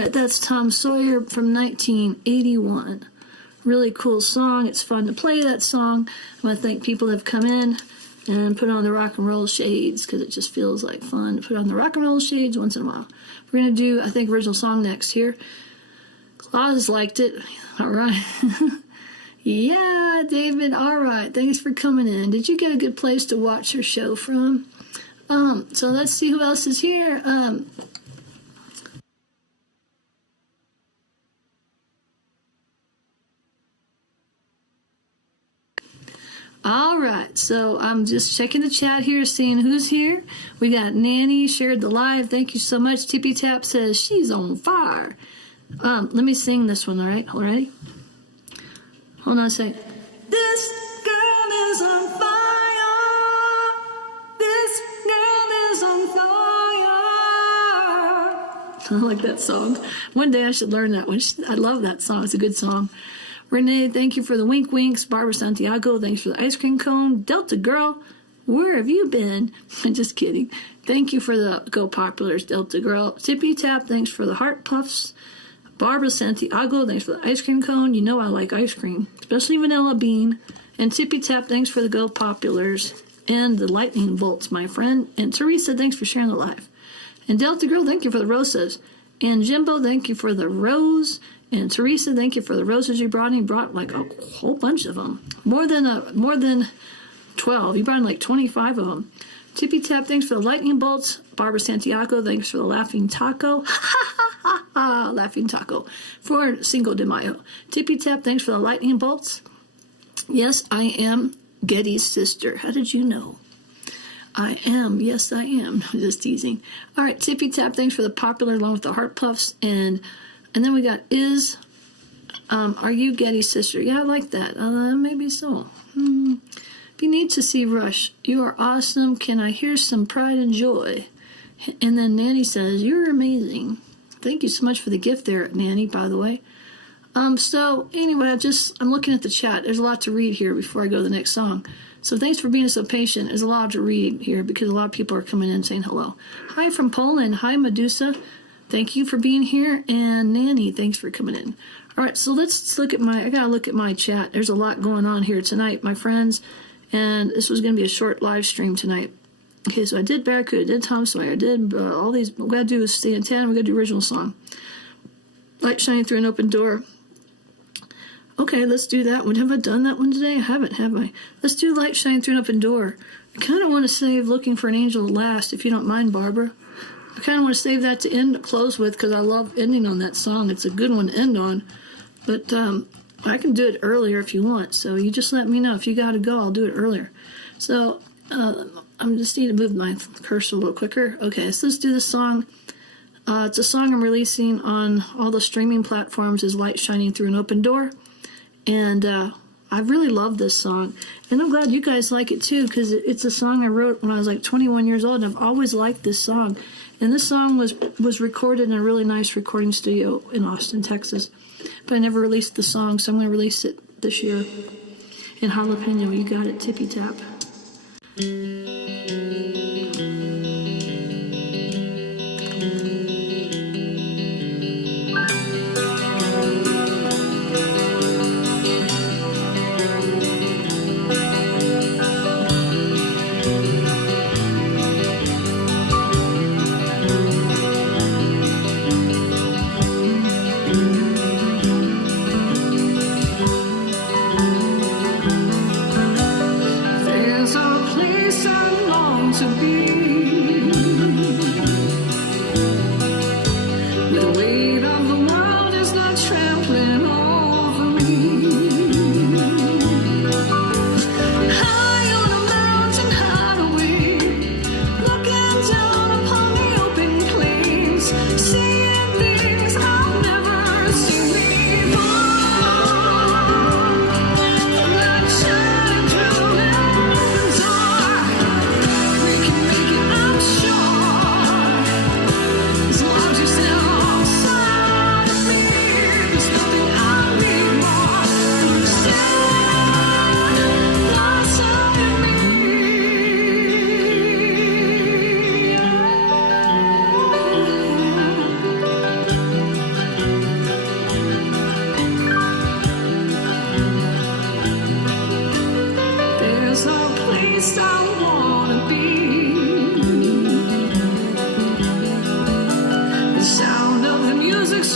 right, that's Tom Sawyer from 1981. Really cool song. It's fun to play that song. I want to thank people that have come in and put on the rock and roll shades because it just feels like fun to put on the rock and roll shades once in a while. We're going to do, I think, original song next here. Claus liked it. All right. Yeah, David. All right. Thanks for coming in. Did you get a good place to watch your show from? So let's see who else is here. All right, so I'm just checking the chat here, seeing who's here. We got Nanny shared the live. Thank you so much. Tippy Tap says she's on fire. Let me sing this one, all right? All ready? Hold on a second. This girl is on fire. This girl is on fire. I like that song. One day I should learn that one. I love that song. It's a good song. Renee, thank you for the wink winks. Barbara Santiago, thanks for the ice cream cone. Delta Girl, where have you been? I'm just kidding. Thank you for the Go Populars, Delta Girl. Tippy Tap, thanks for the heart puffs. Barbara Santiago, thanks for the ice cream cone. You know I like ice cream, especially vanilla bean. And Tippy Tap, thanks for the Go Populars and the lightning bolts, my friend. And Teresa, thanks for sharing the live. And Delta Girl, thank you for the rosas. And Jimbo, thank you for the rose. And Teresa, thank you for the roses you brought. You brought like a whole bunch of them. More than 12. You brought in like 25 of them. Tippy Tap, thanks for the lightning bolts. Barbara Santiago, thanks for the laughing taco. Laughing taco. For Cinco de Mayo. Tippy Tap, thanks for the lightning bolts. Yes, I am Getty's sister. How did you know? I am. Yes, I am. Just teasing. All right, Tippy Tap, thanks for the popular along with the heart puffs. And then we got are you Getty's sister? Yeah, I like that. Maybe so. Be neat to see Rush. You are awesome. Can I hear some pride and joy? And then Nanny says, you're amazing. Thank you so much for the gift there, Nanny, by the way. So anyway, I'm looking at the chat. There's a lot to read here before I go to the next song. So thanks for being so patient. There's a lot to read here because a lot of people are coming in saying hello. Hi from Poland. Hi, Medusa. Thank you for being here. And Nanny, thanks for coming in. All right, so let's look at I got to look at my chat. There's a lot going on here tonight, my friends. And this was going to be a short live stream tonight. Okay, so I did Barracuda, I did Tom Sawyer, I did all these. What we got to do is stay in 10. We got to do original song. Light shining through an open door. Okay, let's do that one. Have I done that one today? I haven't, have I? Let's do Light Shining Through an Open Door. I kind of want to save Looking for an Angel last, if you don't mind, Barbara. I kind of want to save that to close with because I love ending on that song. It's a good one to end on. But I can do it earlier if you want. So you just let me know. If you got to go, I'll do it earlier. So I'm just need to move my cursor a little quicker. Okay, so let's do this song. It's a song I'm releasing on all the streaming platforms is Light Shining Through an Open Door. And I really love this song. And I'm glad you guys like it too because it's a song I wrote when I was like 21 years old. And I've always liked this song. And this song was recorded in a really nice recording studio in Austin, Texas. But I never released the song, so I'm going to release it this year. In Jalapeno, you got it, Tippy Tap. There's a place I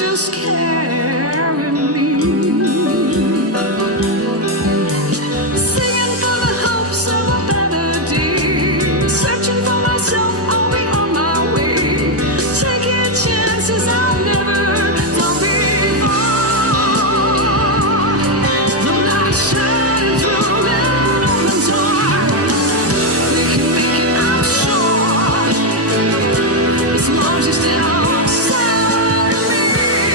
just carry me. Singing for the hopes of a better day. Searching for myself, I'll be on my way. Taking chances I've never done before. The light shining through that open door. We can make it, I'm sure. As long as you stay outside of me,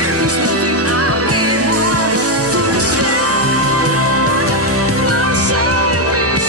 there's nothing I need more for a stand outside of me.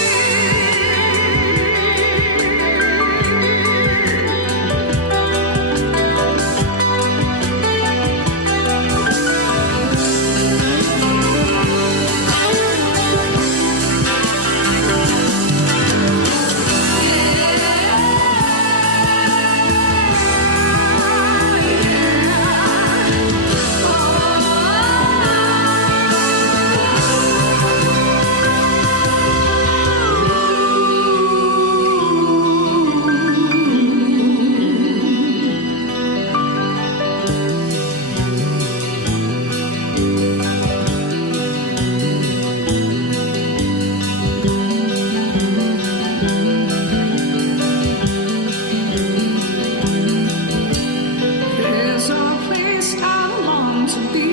There's a place I long to be,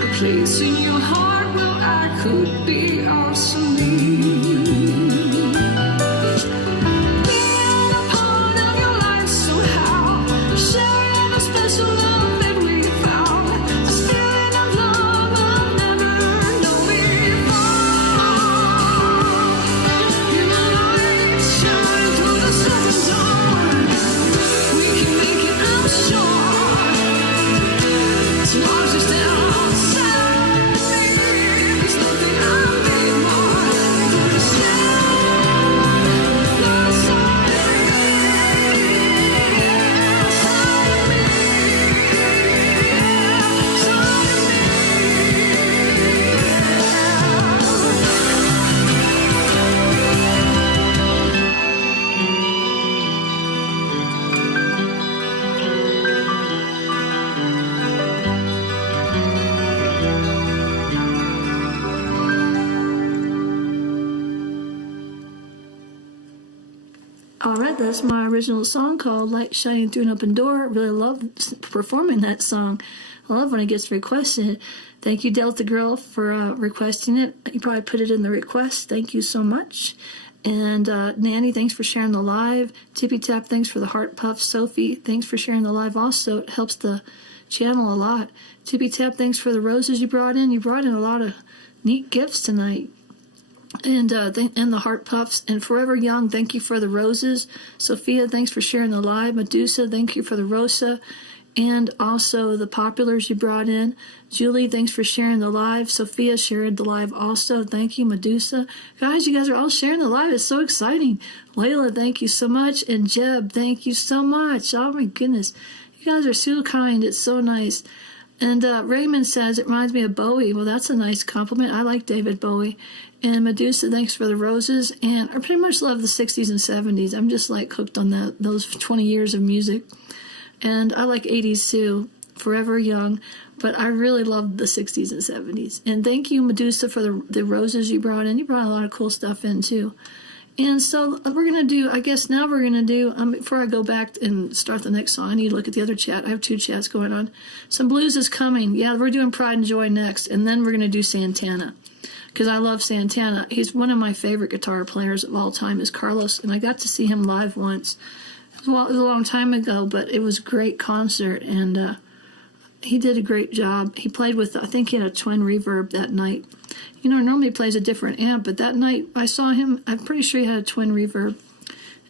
a place in your heart where I could be obsolete. Being a part of your life somehow, sharing the special love that we found, this feeling of love I've never known before. Your light shine through the second door. We can make it, I'm sure. As long as you stay outside of me, there's nothing I need more than to stand outside of me. Outside of me. Outside of All right, that's my original song called Light Shining Through an Open Door. I really love performing that song. I love when it gets requested. Thank you, Delta Girl, for requesting it. You probably put it in the request. Thank you so much. And Nanny, thanks for sharing the live. Tippy Tap, thanks for the heart puff. Sophie, thanks for sharing the live also. It helps the channel a lot. Tippy Tap, thanks for the roses you brought in. You brought in a lot of neat gifts tonight. And the heart puffs. And Forever Young, thank you for the roses. Sophia, thanks for sharing the live. Medusa, thank you for the rosa. And also the populars you brought in. Julie, thanks for sharing the live. Sophia shared the live also. Thank you, Medusa. Guys, you guys are all sharing the live. It's so exciting. Layla, thank you so much. And Jeb, thank you so much. Oh my goodness. You guys are so kind. It's so nice. And Raymond says, it reminds me of Bowie. Well, that's a nice compliment. I like David Bowie. And Medusa, thanks for the roses. And I pretty much love the 60s and 70s. I'm just like hooked on those 20 years of music. And I like 80s too, Forever Young. But I really love the 60s and 70s. And thank you, Medusa, for the roses you brought in. You brought a lot of cool stuff in too. And so we're going to do, I guess now we're going to do, before I go back and start the next song, I need to look at the other chat. I have two chats going on. Some blues is coming. Yeah, we're doing Pride and Joy next. And then we're going to do Santana. Because I love Santana. He's one of my favorite guitar players of all time is Carlos. And I got to see him live once. It was a long time ago, but it was a great concert. And he did a great job. He played with, I think he had a twin reverb that night. You know, normally he plays a different amp, but that night I saw him, I'm pretty sure he had a twin reverb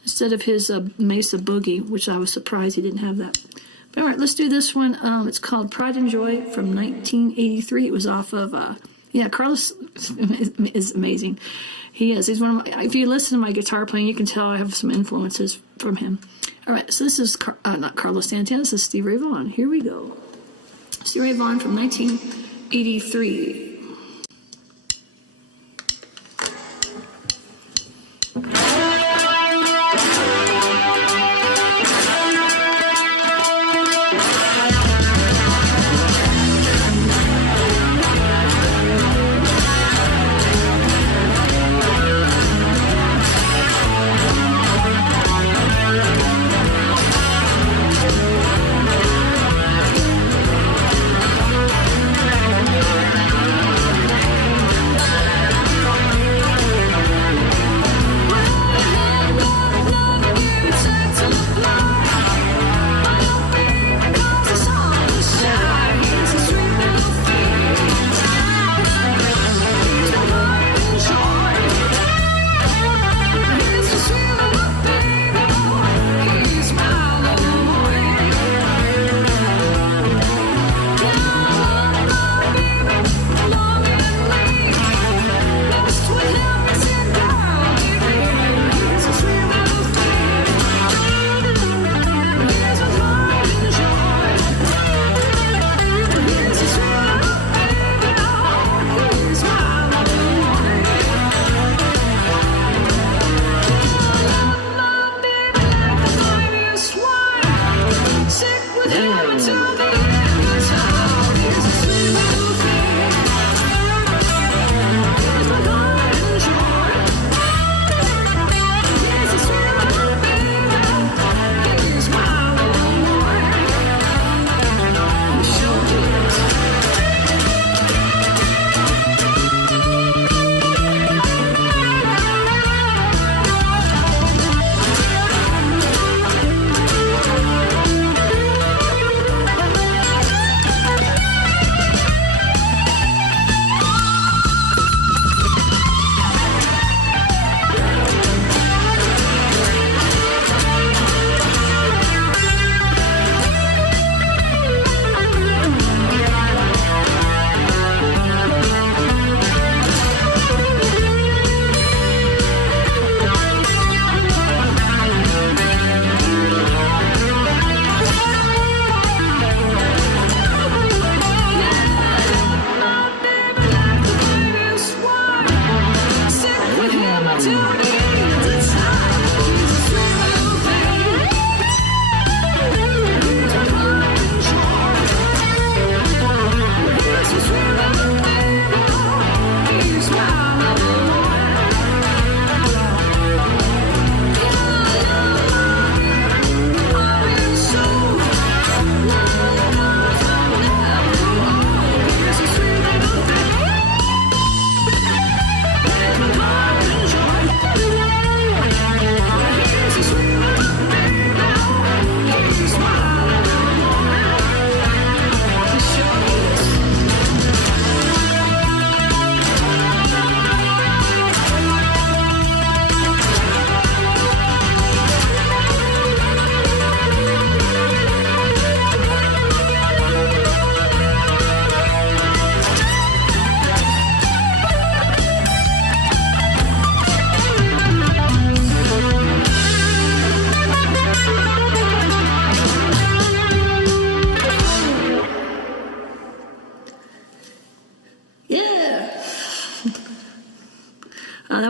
instead of his Mesa Boogie, which I was surprised he didn't have that. But all right, let's do this one. It's called Pride and Joy from 1983. It was off of, Carlos is amazing. He is. He's one of my, if you listen to my guitar playing, you can tell I have some influences from him. All right, so this is not Carlos Santana, this is Stevie Ray Vaughan. Here we go. Stevie Ray Vaughan from 1983.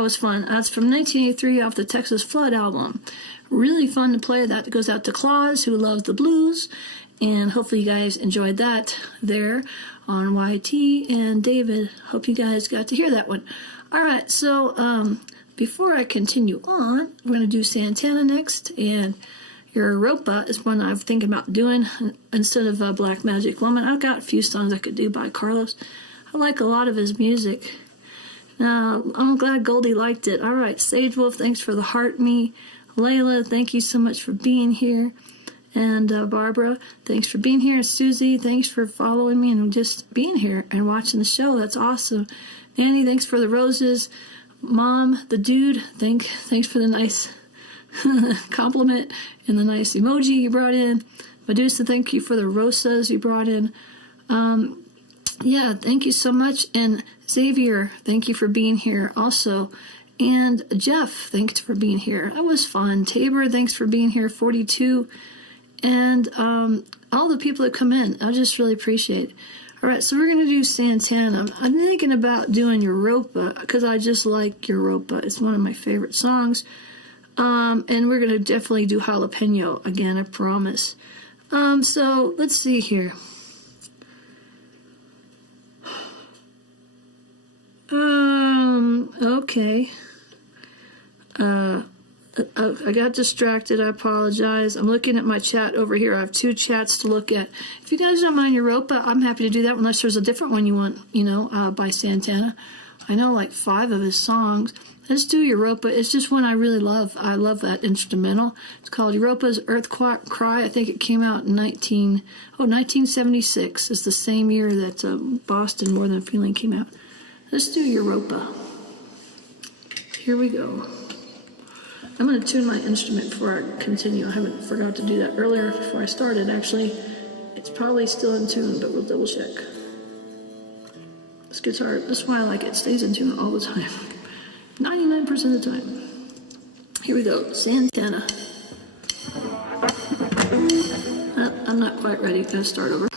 was fun. That's from 1983 off the Texas Flood album. Really fun to play. That goes out to Claus, who loves the blues. And hopefully you guys enjoyed that there on YT. And David, hope you guys got to hear that one. All right, so before I continue on, we're going to do Santana next. And Europa is one I'm thinking about doing instead of Black Magic Woman. I've got a few songs I could do by Carlos. I like a lot of his music. I'm glad Goldie liked it. All right, Sage Wolf, thanks for the heart me. Layla, thank you so much for being here. And Barbara, thanks for being here. Susie, thanks for following me and just being here and watching the show. That's awesome. Nanny, thanks for the roses. Mom, the dude, thanks for the nice compliment and the nice emoji you brought in. Medusa, thank you for the rosas you brought in. Yeah, thank you so much. And Xavier, thank you for being here also. And Jeff, thanks for being here. That was fun. Tabor, thanks for being here. 42. And all the people that come in, I just really appreciate it. All right, so we're going to do Santana. I'm thinking about doing Europa because I just like Europa. It's one of my favorite songs. And we're going to definitely do Jalapeno again, I promise. So let's see here. Okay. I got distracted. I apologize. I'm looking at my chat over here. I have 2 chats to look at. If you guys don't mind Europa, I'm happy to do that unless there's a different one you want, by Santana. I know like 5 of his songs. Let's do Europa. It's just one I really love. I love that instrumental. It's called Europa's Earthquake Cry. I think it came out in 1976. It's the same year that Boston More Than a Feeling came out. Let's do Europa. Here we go. I'm going to tune my instrument before I continue. I forgot to do that earlier before I started. Actually, it's probably still in tune, but we'll double check. This guitar, that's why I like it. It stays in tune all the time. 99% of the time. Here we go. Santana. I'm not quite ready. Gotta start over.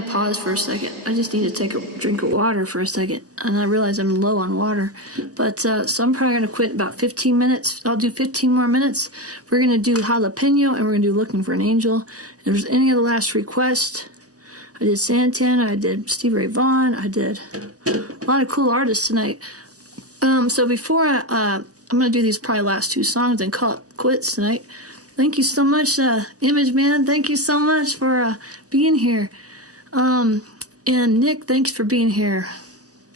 gotta pause for a second. I just need to take a drink of water for a second, and I realize I'm low on water. But so I'm probably gonna quit about 15 minutes. I'll do 15 more minutes. We're gonna do Jalapeno, and we're gonna do Looking for an Angel. If there's any of the last requests, I did Santana, I did Stevie Ray Vaughan, I did a lot of cool artists tonight. So before I'm gonna do these probably last two songs and call it quits tonight. Thank you so much, Image Man. Thank you so much for being here. And Nick, thanks for being here.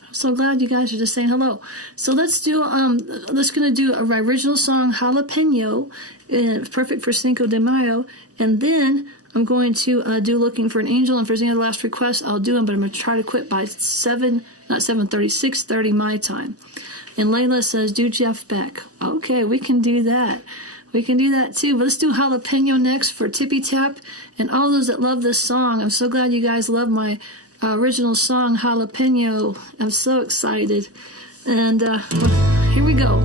I'm so glad you guys are just saying hello. So let's do gonna do my original song Jalapeno. It's perfect for Cinco de Mayo, and then I'm going to do Looking for an Angel, and if there's any other last requests, I'll do them, but I'm going to try to quit by 6:30 my time. And Layla says, do Jeff Beck. Okay, we can do that. We can do that too, but let's do Jalapeno next for Tippy Tap, and all those that love this song. I'm so glad you guys love my original song, Jalapeno. I'm so excited. And here we go.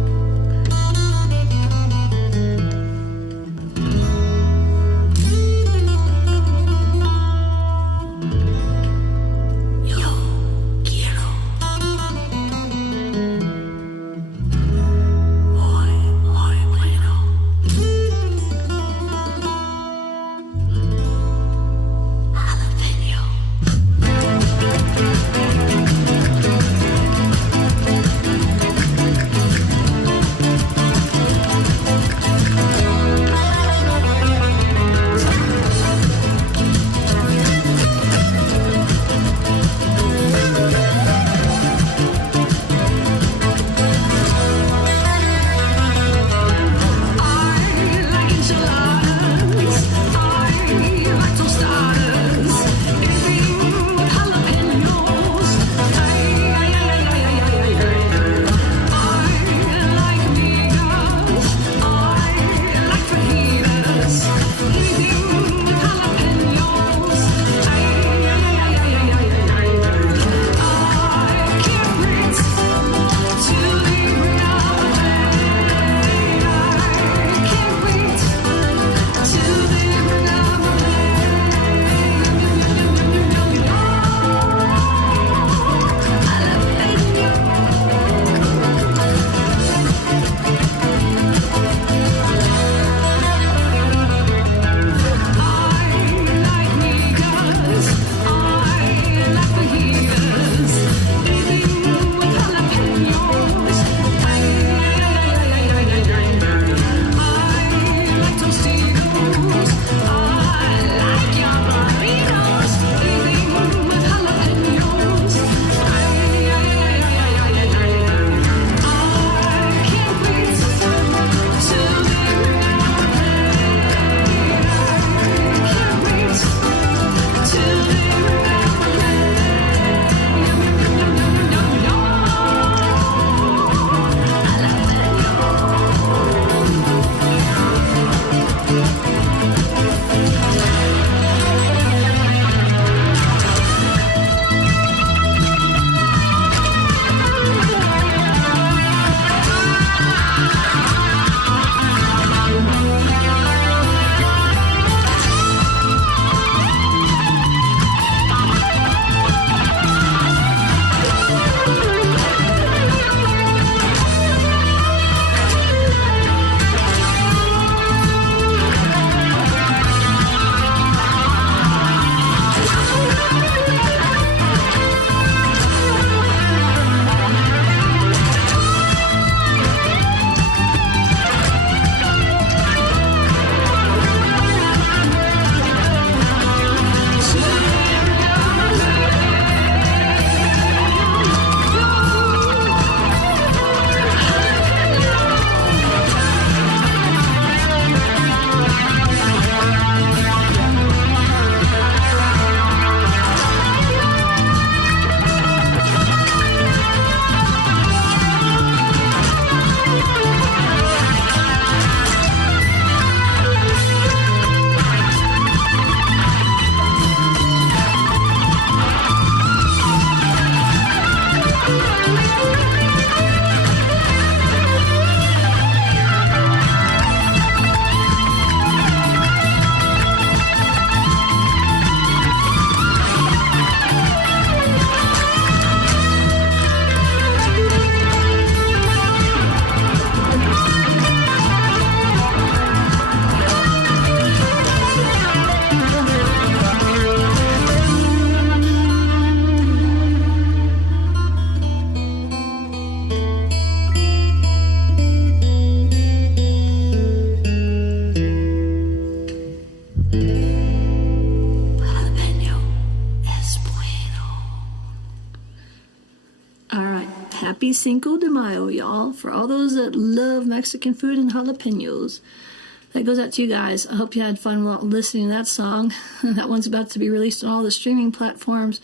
Happy Cinco de Mayo, y'all, for all those that love Mexican food and jalapenos. That goes out to you guys. I hope you had fun while listening to that song. That one's about to be released on all the streaming platforms.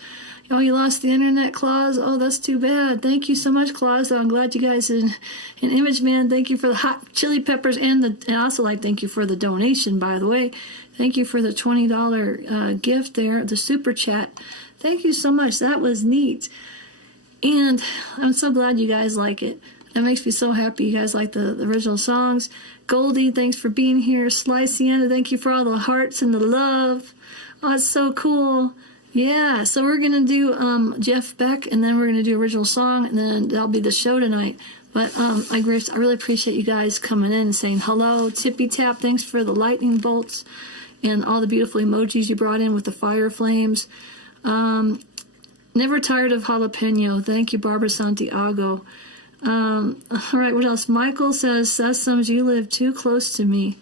Oh, you lost the internet, Claus? Oh, that's too bad. Thank you so much, Claus. I'm glad you guys and Image Man, thank you for the hot chili peppers and also thank you for the donation, by the way. Thank you for the $20 gift there, the super chat. Thank you so much. That was neat. And I'm so glad you guys like it. That makes me so happy you guys like the original songs. Goldie, thanks for being here. Sly Sienna, thank you for all the hearts and the love. Oh, it's so cool. Yeah, so we're going to do Jeff Beck, and then we're going to do original song, and then that'll be the show tonight. But I really appreciate you guys coming in and saying hello. Tippy Tap, thanks for the lightning bolts and all the beautiful emojis you brought in with the fire flames. Never tired of jalapeno. Thank you, Barbara Santiago. All right, what else? Michael says, Sesums, you live too close to me.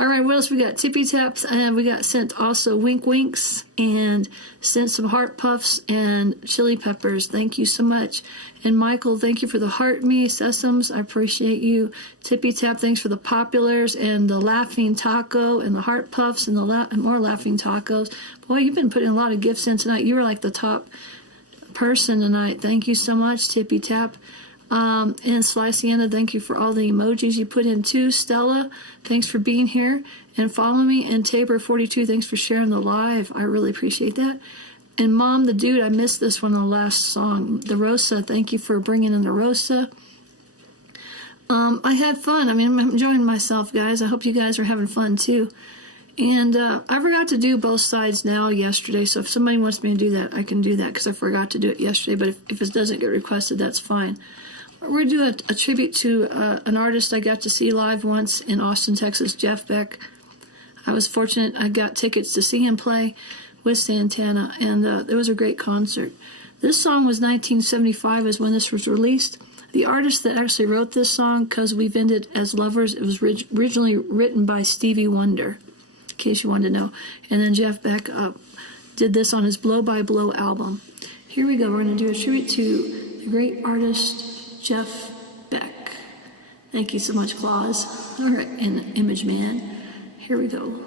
All right, what else we got? Tippy Taps, and we got sent also Wink Winks, and sent some Heart Puffs and chili peppers. Thank you so much. And Michael, thank you for the Heart Me, Sesums. I appreciate you. Tippy Tap, thanks for the Populars and the Laughing Taco and the Heart Puffs and the more Laughing Tacos. Boy, you've been putting a lot of gifts in tonight. You were like the top person tonight. Thank you so much, Tippy Tap. And Sly Sienna, thank you for all the emojis you put in too. Stella, thanks for being here and follow me. And Tabor42, thanks for sharing the live. I really appreciate that. And Mom the Dude, I missed this one on the last song. The Rosa, thank you for bringing in the Rosa. I had fun. I mean, I'm enjoying myself, guys. I hope you guys are having fun too. And I forgot to do both sides now yesterday, so if somebody wants me to do that, I can do that because I forgot to do it yesterday. But if it doesn't get requested, that's fine. We're going to do a tribute to an artist I got to see live once in Austin, Texas, Jeff Beck. I was fortunate. I got tickets to see him play with Santana, and it was a great concert. This song was 1975 is when this was released. The artist that actually wrote this song, Because We've Ended as Lovers, it was originally written by Stevie Wonder, in case you wanted to know. And then Jeff Beck did this on his Blow by Blow album. Here we go. We're going to do a tribute to the great artist Jeff Beck. Thank you so much, Claus. All right, and Image Man. Here we go.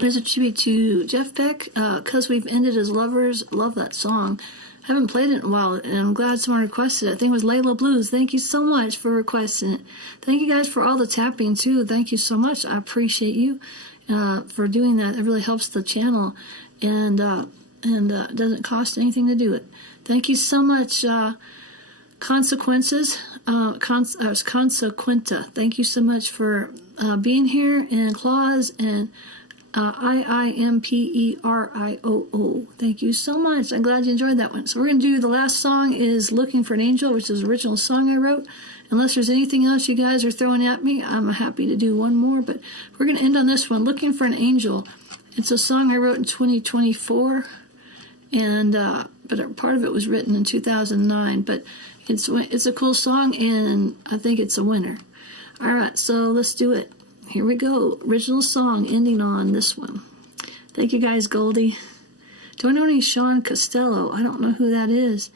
There's a tribute to Jeff Beck, 'Cause We've Ended as Lovers. Love that song. Haven't played it in a while, and I'm glad someone requested it. I think it was Layla Blues. Thank you so much for requesting it. Thank you guys for all the tapping, too. Thank you so much. I appreciate you for doing that. It really helps the channel, and it doesn't cost anything to do it. Thank you so much, Consequences. Consequenta. Thank you so much for being here, and Claus, and IIMPERIOO. Thank you so much. I'm glad you enjoyed that one. So we're going to do the last song is Looking for an Angel, which is the original song I wrote. Unless there's anything else you guys are throwing at me, I'm happy to do one more. But we're going to end on this one, Looking for an Angel. It's a song I wrote in 2024, and but part of it was written in 2009. But it's a cool song, and I think it's a winner. All right, so let's do it. Here we go. Original song ending on this one. Thank you guys, Goldie. Do I know any Sean Costello? I don't know who that is.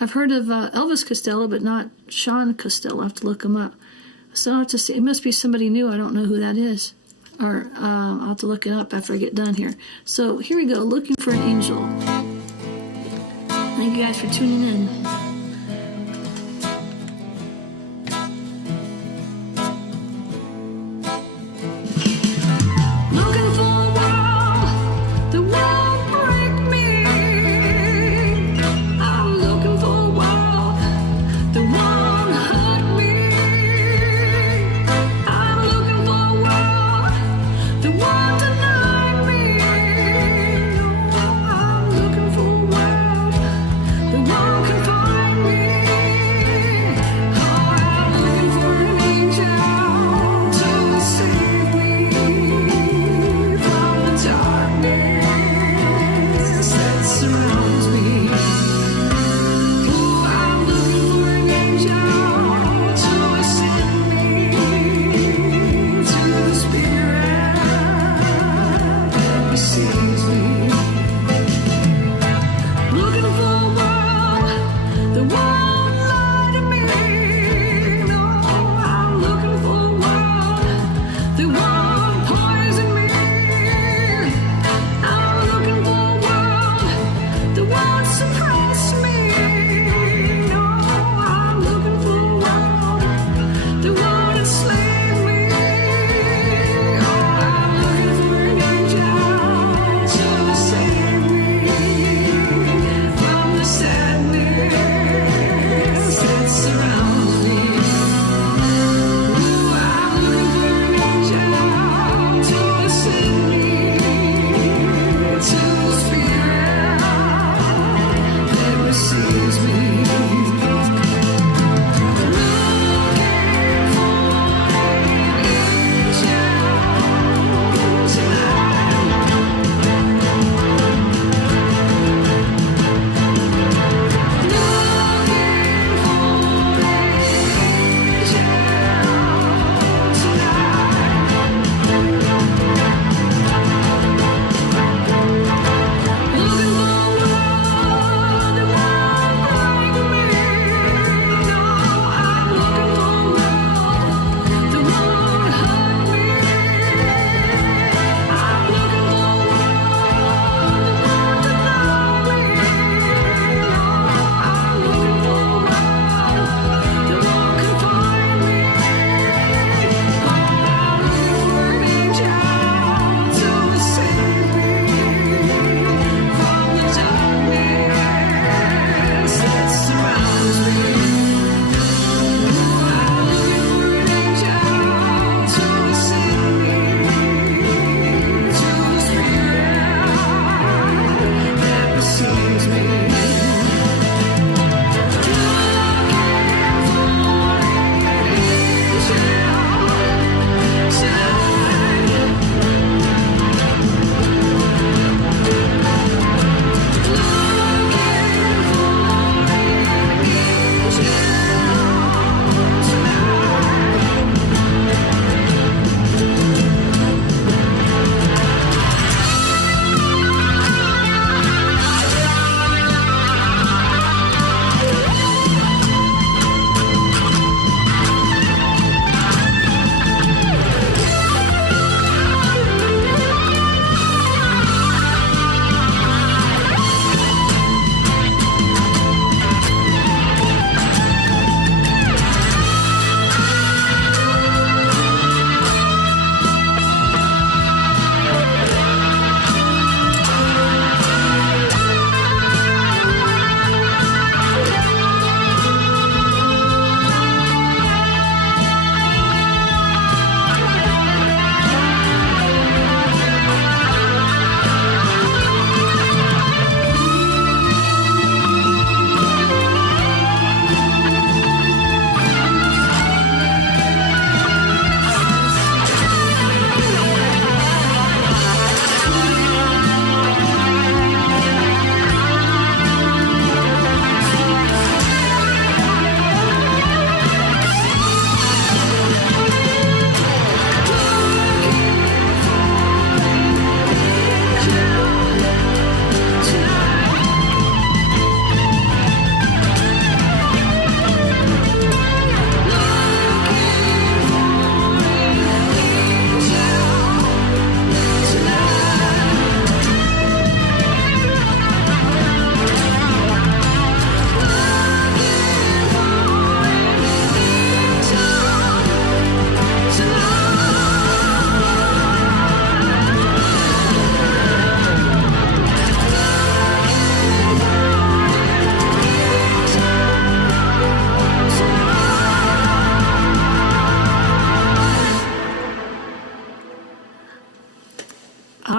I've heard of Elvis Costello, but not Sean Costello. I have to look him up. So I'll have to see. It must be somebody new. I don't know who that is. Or I'll have to look it up after I get done here. So here we go. Looking for an Angel. Thank you guys for tuning in. Can find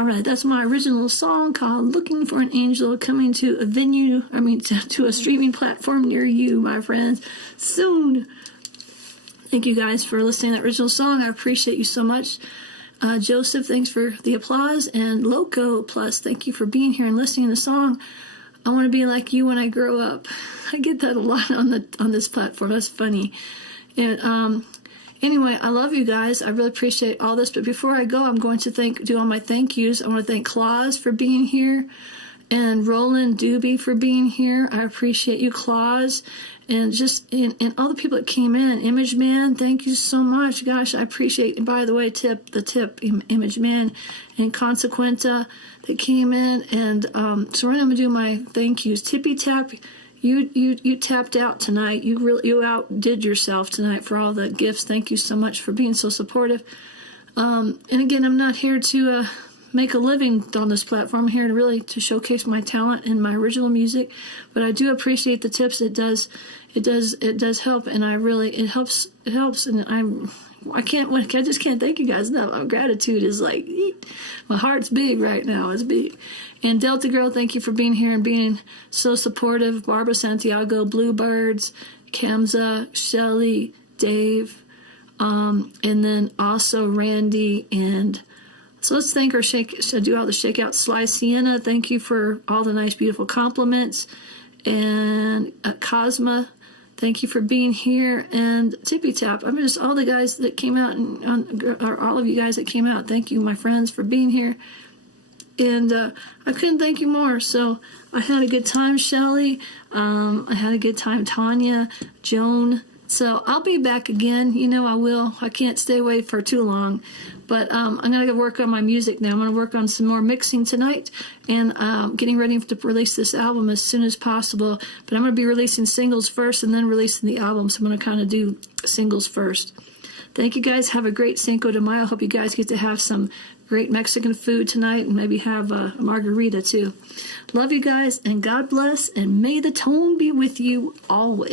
right, that's my original song called Looking for an Angel, coming to a venue, to a streaming platform near you, my friends, soon. Thank you guys for listening to that original song. I appreciate you so much. Joseph, thanks for the applause. And Loco Plus, thank you for being here and listening to the song. I want to be like you when I grow up. I get that a lot on this platform. That's funny. And anyway, I love you guys. I really appreciate all this. But before I go, I'm going to do all my thank yous. I want to thank Claus for being here and Roland Doobie for being here. I appreciate you, Claus. And and all the people that came in. Image Man, thank you so much. Gosh, I appreciate, and by the way, Image Man, and Consequenta that came in. And so right now I'm going to do my thank yous. Tippy Tap, you tapped out tonight. You outdid yourself tonight for all the gifts. Thank you so much for being so supportive. And again, I'm not here to make a living on this platform. I'm here to showcase my talent and my original music, but I do appreciate the tips. It does help, and it helps, and I just can't thank you guys enough. My gratitude is like, my heart's big right now. It's big. And Delta Girl, thank you for being here and being so supportive. Barbara Santiago, Bluebirds, Kamza, Shelly, Dave, and then also Randy. And so let's thank our do all the shakeout. Sly Sienna, thank you for all the nice, beautiful compliments. And Cosma, thank you for being here. And Tippy Tap, just all the guys that came out, or all of you guys that came out, thank you, my friends, for being here. And I couldn't thank you more. So I had a good time, Shelly. I had a good time, Tanya, Joan. So I'll be back again. I will. I can't stay away for too long. But I'm going to work on my music now. I'm going to work on some more mixing tonight and getting ready to release this album as soon as possible. But I'm going to be releasing singles first and then releasing the album. So I'm going to kind of do singles first. Thank you guys. Have a great Cinco de Mayo. Hope you guys get to have some great Mexican food tonight and maybe have a margarita too. Love you guys, and God bless, and may the tone be with you always.